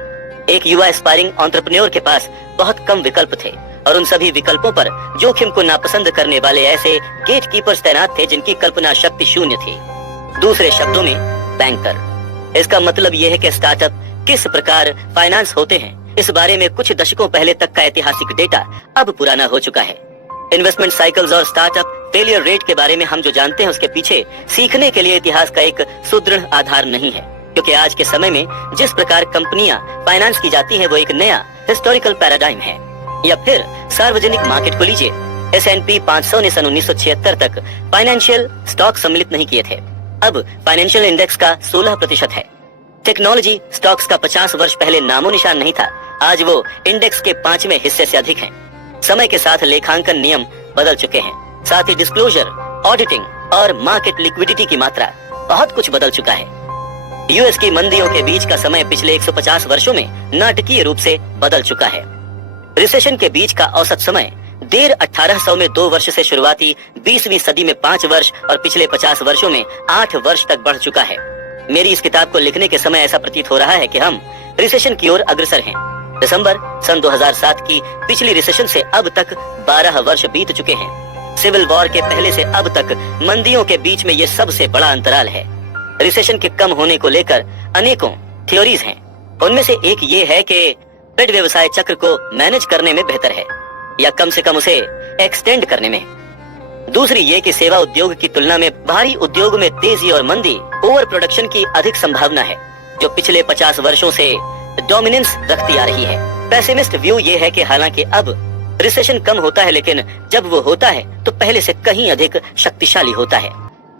एक युवा एस्पायरिंग एंटरप्रेन्योर के पास बहुत कम विकल्प थे और उन सभी विकल्पों पर जोखिम को नापसंद करने वाले ऐसे गेटकीपर्स तैनात थे जिनकी कल्पना शक्ति शून्य थी। दूसरे शब्दों में, बैंकर। इसका मतलब यह है कि स्टार्टअप किस प्रकार फाइनेंस होते हैं, इस बारे में कुछ दशकों पहले तक का ऐतिहासिक डेटा अब पुराना हो चुका है। इन्वेस्टमेंट साइकिल्स और स्टार्टअप फेलियर रेट के बारे में हम जो जानते हैं उसके पीछे सीखने के लिए इतिहास का एक सुदृढ़ आधार नहीं है, क्योंकि आज के समय में जिस प्रकार कंपनियां फाइनेंस की जाती हैं वो एक नया हिस्टोरिकल पैराडाइम है। या फिर सार्वजनिक मार्केट को लीजिए, S&P 500 ने सन 1976 तक फाइनेंशियल स्टॉक सम्मिलित नहीं किए थे। अब फाइनेंशियल इंडेक्स का 16% है। टेक्नोलॉजी स्टॉक्स का 50 वर्ष पहले नामो निशान नहीं था, आज वो इंडेक्स के 5वें हिस्से से अधिक हैं। समय के साथ लेखांकन नियम बदल चुके हैं, साथ ही डिस्क्लोजर, ऑडिटिंग और मार्केट लिक्विडिटी की मात्रा बहुत कुछ बदल चुका है। यूएस की मंदियों के बीच का समय पिछले 150 वर्षों में नाटकीय रूप से बदल चुका है। रिसेशन के बीच का औसत समय देर 1800 में 2 वर्ष से शुरुआती 20वीं सदी में 5 वर्ष और पिछले 50 वर्षों में 8 वर्ष तक बढ़ चुका है। मेरी इस किताब को लिखने के समय ऐसा प्रतीत हो रहा है कि हम रिसेशन की ओर अग्रसर हैं। दिसंबर सन 2007 की पिछली रिसेशन से अब तक 12 वर्ष बीत चुके हैं। सिविल वॉर के पहले से अब तक मंदियों के बीच में ये सबसे बड़ा अंतराल है। रिसेशन के कम होने को लेकर अनेकों थ्योरीज हैं। उनमें से एक ये है कि फेड व्यवसाय चक्र को मैनेज करने में बेहतर है, या कम से कम उसे एक्सटेंड करने में। दूसरी ये कि सेवा उद्योग की तुलना में भारी उद्योग में तेजी और मंदी, ओवर प्रोडक्शन की अधिक संभावना है, जो पिछले 50 वर्षों से डोमिनेंस रखती आ रही है। पेसिमिस्ट व्यू ये है कि हालांकि अब रिसेशन कम होता है, लेकिन जब वो होता है तो पहले से कहीं अधिक शक्तिशाली होता है।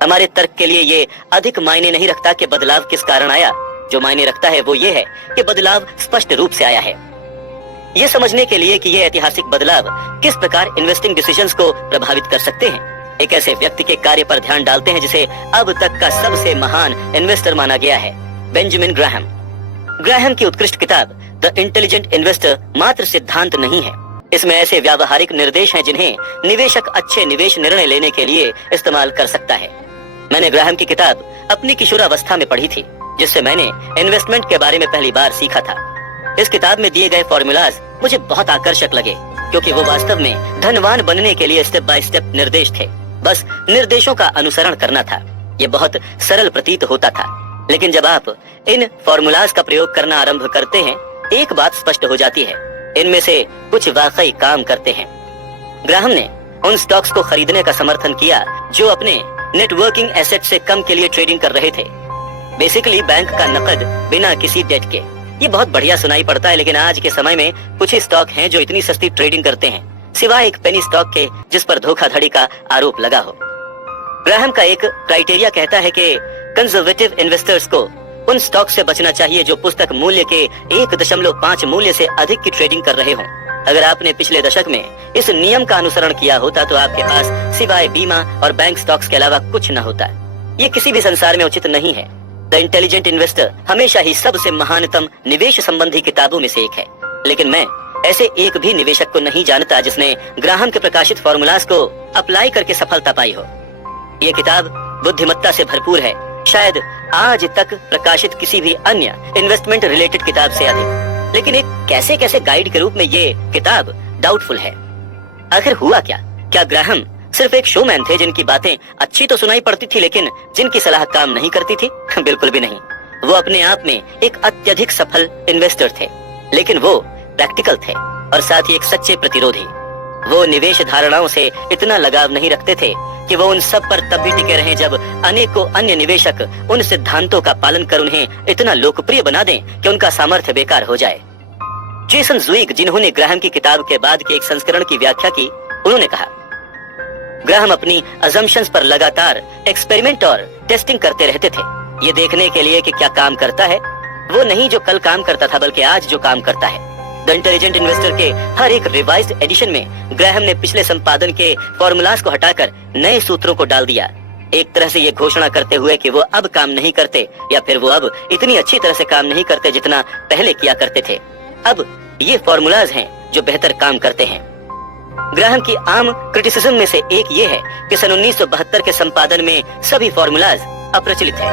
हमारे तर्क के लिए ये अधिक मायने नहीं रखता कि बदलाव किस कारण आया। जो मायने रखता है वो ये है कि बदलाव स्पष्ट रूप से आया है। ये समझने के लिए कि ये ऐतिहासिक बदलाव किस प्रकार इन्वेस्टिंग डिसीजंस को प्रभावित कर सकते हैं, एक ऐसे व्यक्ति के कार्य पर ध्यान डालते हैं जिसे अब तक का सबसे महान इन्वेस्टर माना गया है, बेंजामिन ग्राहम। ग्राहम की उत्कृष्ट किताब द इंटेलिजेंट इन्वेस्टर मात्र सिद्धांत नहीं है, इसमें ऐसे व्यावहारिक निर्देश हैं जिन्हें निवेशक अच्छे निवेश निर्णय लेने के लिए इस्तेमाल कर सकता है। मैंने ग्राहम की किताब अपनी किशोरावस्था में पढ़ी थी, जिससे मैंने इन्वेस्टमेंट के बारे में पहली बार सीखा था। इस किताब में दिए गए फॉर्मूलाज मुझे बहुत आकर्षक लगे, क्योंकि वो वास्तव में धनवान बनने के लिए स्टेप बाय स्टेप निर्देश थे। बस निर्देशों का अनुसरण करना था। ये बहुत सरल प्रतीत होता था, लेकिन जब आप इन फॉर्मूलाज का प्रयोग करना आरंभ करते हैं, एक बात स्पष्ट हो जाती है, इनमें से कुछ वाकई काम करते हैं। ग्राहम ने उन स्टॉक्स को खरीदने का समर्थन किया जो अपने नेटवर्किंग एसेट से कम के लिए ट्रेडिंग कर रहे थे, बेसिकली बैंक का नकद बिना किसी डेट के। ये बहुत बढ़िया सुनाई पड़ता है, लेकिन आज के समय में कुछ ही स्टॉक हैं जो इतनी सस्ती ट्रेडिंग करते हैं, सिवाय एक पेनी स्टॉक के जिस पर धोखाधड़ी का आरोप लगा हो। ग्राहम का एक क्राइटेरिया कहता है कि कंजर्वेटिव इन्वेस्टर्स को उन स्टॉक से बचना चाहिए जो पुस्तक मूल्य के 1.5 मूल्य से अधिक की ट्रेडिंग कर रहे हों। अगर आपने पिछले दशक में इस नियम का अनुसरण किया होता तो आपके पास सिवाय बीमा और बैंक स्टॉक्स के अलावा कुछ न होता। ये किसी भी संसार में उचित नहीं है। द इंटेलिजेंट इन्वेस्टर हमेशा ही सबसे महानतम निवेश संबंधी किताबों में से एक है, लेकिन मैं ऐसे एक भी निवेशक को नहीं जानता जिसने ग्राहम के प्रकाशित फॉर्मूलाज को अप्लाई करके सफलता पाई हो। ये किताब बुद्धिमत्ता से भरपूर है, शायद आज तक प्रकाशित किसी भी अन्य इन्वेस्टमेंट रिलेटेड किताब से अधिक। लेकिन एक कैसे कैसे गाइड के रूप में ये किताब डाउटफुल है। आखिर हुआ क्या? क्या ग्राहम सिर्फ एक शोमैन थे जिनकी बातें अच्छी तो सुनाई पड़ती थी लेकिन जिनकी सलाह काम नहीं करती थी? बिल्कुल भी नहीं। वो अपने आप में एक अत्यधिक सफल इन्वेस्टर थे, लेकिन वो प्रैक्टिकल थे और साथ ही एक सच्चे प्रतिरोधी। वो निवेश धारणाओं से इतना लगाव नहीं रखते थे कि वो उन सब पर तब भी टिके रहे जब अनेकों अन्य निवेशक उन सिद्धांतों का पालन कर उन्हें इतना लोकप्रिय बना दें कि उनका सामर्थ्य बेकार हो जाए। जेसन ज़ुइग, जिन्होंने ग्राहम की किताब के बाद के एक संस्करण की व्याख्या की, उन्होंने कहा, ग्राहम अपनी अजम्पशंस पर लगातार एक्सपेरिमेंट और टेस्टिंग करते रहते थे, ये देखने के लिए कि क्या काम करता है। वो नहीं जो कल काम करता था, बल्कि आज जो काम करता है। द इंटेलिजेंट इन्वेस्टर के हर एक रिवाइज्ड एडिशन में ग्राहम ने पिछले संपादन के फॉर्मूलाज को हटाकर नए सूत्रों को डाल दिया, एक तरह से ये घोषणा करते हुए कि वो अब काम नहीं करते, या फिर वो अब इतनी अच्छी तरह से काम नहीं करते जितना पहले किया करते थे। अब ये फॉर्मूलाज हैं जो बेहतर काम करते हैं। ग्राहम की आम क्रिटिसिज्म में से एक ये है कि सन 1972 के संपादन में सभी फॉर्मूलाज अप्रचलित है।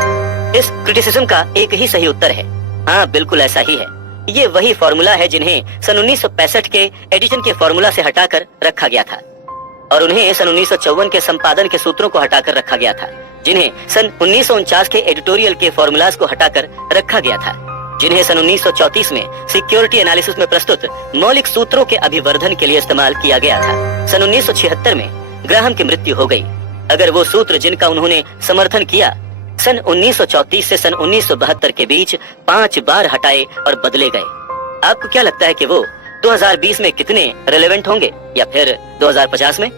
इस क्रिटिसिज्म का एक ही सही उत्तर है, हाँ बिल्कुल ऐसा ही है। ये वही फॉर्मूला है जिन्हें सन 1965 के एडिशन के फॉर्मूला से हटाकर रखा गया था, और उन्हें सन 1954 के संपादन के सूत्रों को हटाकर रखा गया था, जिन्हें सन 1949 के एडिटोरियल के फॉर्मूलाज को हटाकर रखा गया था, जिन्हें सन 1934 में सिक्योरिटी एनालिसिस में प्रस्तुत मौलिक सूत्रों के अभिवर्धन के लिए इस्तेमाल किया गया था। सन 1976 में ग्राहम की मृत्यु हो गई। अगर वो सूत्र जिनका उन्होंने समर्थन किया सन 1934 से सन 1972 के बीच 5 बार हटाए और बदले गए, आपको क्या लगता है कि वो 2020 में कितने रेलेवेंट होंगे, या फिर 2050 में?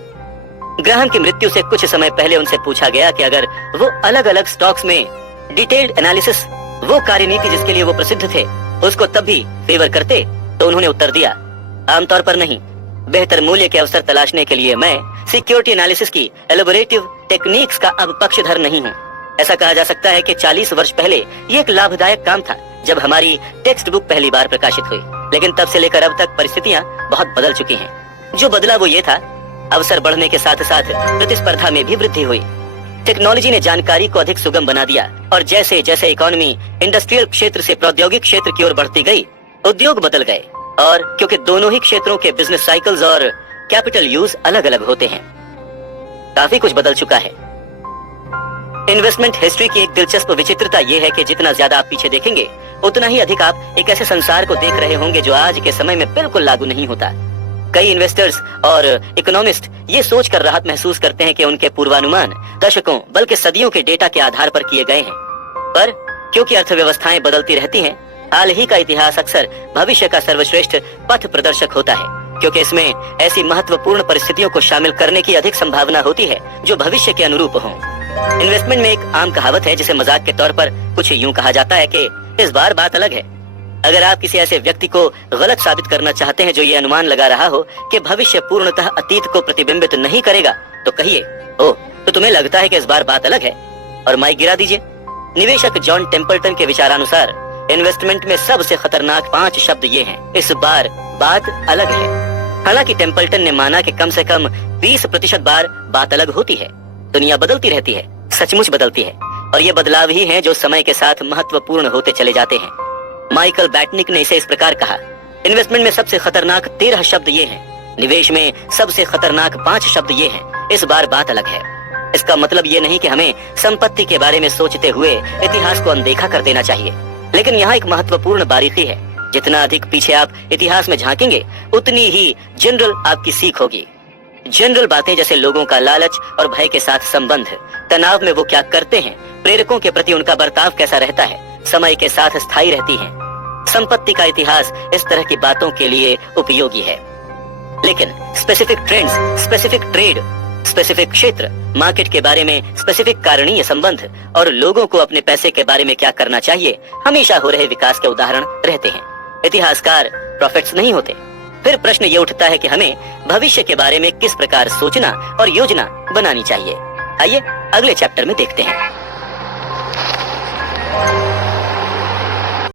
ग्राहम की मृत्यु से कुछ समय पहले उनसे पूछा गया कि अगर वो अलग अलग स्टॉक्स में डिटेल्ड एनालिसिस, वो कार्यनीति जिसके लिए वो प्रसिद्ध थे, उसको तब भी फेवर करते, तो उन्होंने उत्तर दिया, आमतौर पर नहीं। बेहतर मूल्य के अवसर तलाशने के लिए मैं सिक्योरिटी एनालिसिस की एलोबोरेटिव टेक्निक्स का अब पक्षधर नहीं हूँ। ऐसा कहा जा सकता है कि 40 वर्ष पहले ये एक लाभदायक काम था जब हमारी टेक्स्ट बुक पहली बार प्रकाशित हुई, लेकिन तब से लेकर अब तक परिस्थितियां बहुत बदल चुकी हैं। जो बदला वो ये था, अवसर बढ़ने के साथ साथ प्रतिस्पर्धा में भी वृद्धि हुई। टेक्नोलॉजी ने जानकारी को अधिक सुगम बना दिया, और जैसे जैसे इकोनॉमी इंडस्ट्रियल क्षेत्र से प्रौद्योगिक क्षेत्र की ओर बढ़ती गई, उद्योग बदल गए, और क्योंकि दोनों ही क्षेत्रों के बिजनेस साइकिल्स और कैपिटल यूज अलग अलग होते हैं, काफी कुछ बदल चुका है। इन्वेस्टमेंट हिस्ट्री की एक दिलचस्प विचित्रता यह है कि जितना ज्यादा आप पीछे देखेंगे, उतना ही अधिक आप एक ऐसे संसार को देख रहे होंगे जो आज के समय में बिल्कुल लागू नहीं होता। कई इन्वेस्टर्स और इकोनॉमिस्ट ये सोचकर राहत महसूस करते हैं कि उनके पूर्वानुमान दशकों बल्कि सदियों के डेटा के आधार पर किए गए हैं, पर क्योंकि अर्थव्यवस्थाएं बदलती रहती हैं, हाल ही का इतिहास अक्सर भविष्य का सर्वश्रेष्ठ पथ प्रदर्शक होता है, क्योंकि इसमें ऐसी महत्वपूर्ण परिस्थितियों को शामिल करने की अधिक संभावना होती है जो भविष्य के अनुरूप हों। इन्वेस्टमेंट में एक आम कहावत है जिसे मजाक के तौर पर कुछ यूं कहा जाता है कि इस बार बात अलग है। अगर आप किसी ऐसे व्यक्ति को गलत साबित करना चाहते हैं जो ये अनुमान लगा रहा हो कि भविष्य पूर्णतः अतीत को प्रतिबिंबित नहीं करेगा, तो कहिए, ओह तो तुम्हें लगता है कि इस बार बात अलग है, और माइक गिरा दीजिए। निवेशक जॉन टेम्पल्टन के विचारानुसार इन्वेस्टमेंट में सबसे खतरनाक 5 शब्द ये हैं, इस बार बात अलग है। हालांकि टेम्पल्टन ने माना कि कम से कम 20% बार बात अलग होती है। दुनिया बदलती रहती है, सचमुच बदलती है, और ये बदलाव ही हैं जो समय के साथ महत्वपूर्ण होते चले जाते हैं। माइकल बैटनिक ने इसे इस प्रकार कहा, इन्वेस्टमेंट में सबसे खतरनाक 13 शब्द ये हैं, निवेश में सबसे खतरनाक 5 शब्द ये हैं, इस बार बात अलग है। इसका मतलब ये नहीं कि हमें संपत्ति के बारे में सोचते हुए इतिहास को अनदेखा कर देना चाहिए, लेकिन यहाँ एक महत्वपूर्ण बारीकी है, जितना अधिक पीछे आप इतिहास में झांकेंगे, उतनी ही जनरल आपकी सीख होगी। जनरल बातें जैसे लोगों का लालच और भय के साथ संबंध, तनाव में वो क्या करते हैं, प्रेरकों के प्रति उनका बर्ताव कैसा रहता है, समय के साथ स्थायी रहती हैं। संपत्ति का इतिहास इस तरह की बातों के लिए उपयोगी है, लेकिन specific trends, specific trade, specific क्षेत्र, मार्केट के बारे में स्पेसिफिक कारणीय संबंध और लोगों को अपने पैसे के बारे में क्या करना चाहिए, हमेशा हो रहे विकास के उदाहरण रहते हैं। इतिहासकार प्रॉफिट्स नहीं होते। फिर प्रश्न ये उठता है कि हमें भविष्य के बारे में किस प्रकार सोचना और योजना बनानी चाहिए। आइए अगले चैप्टर में देखते हैं।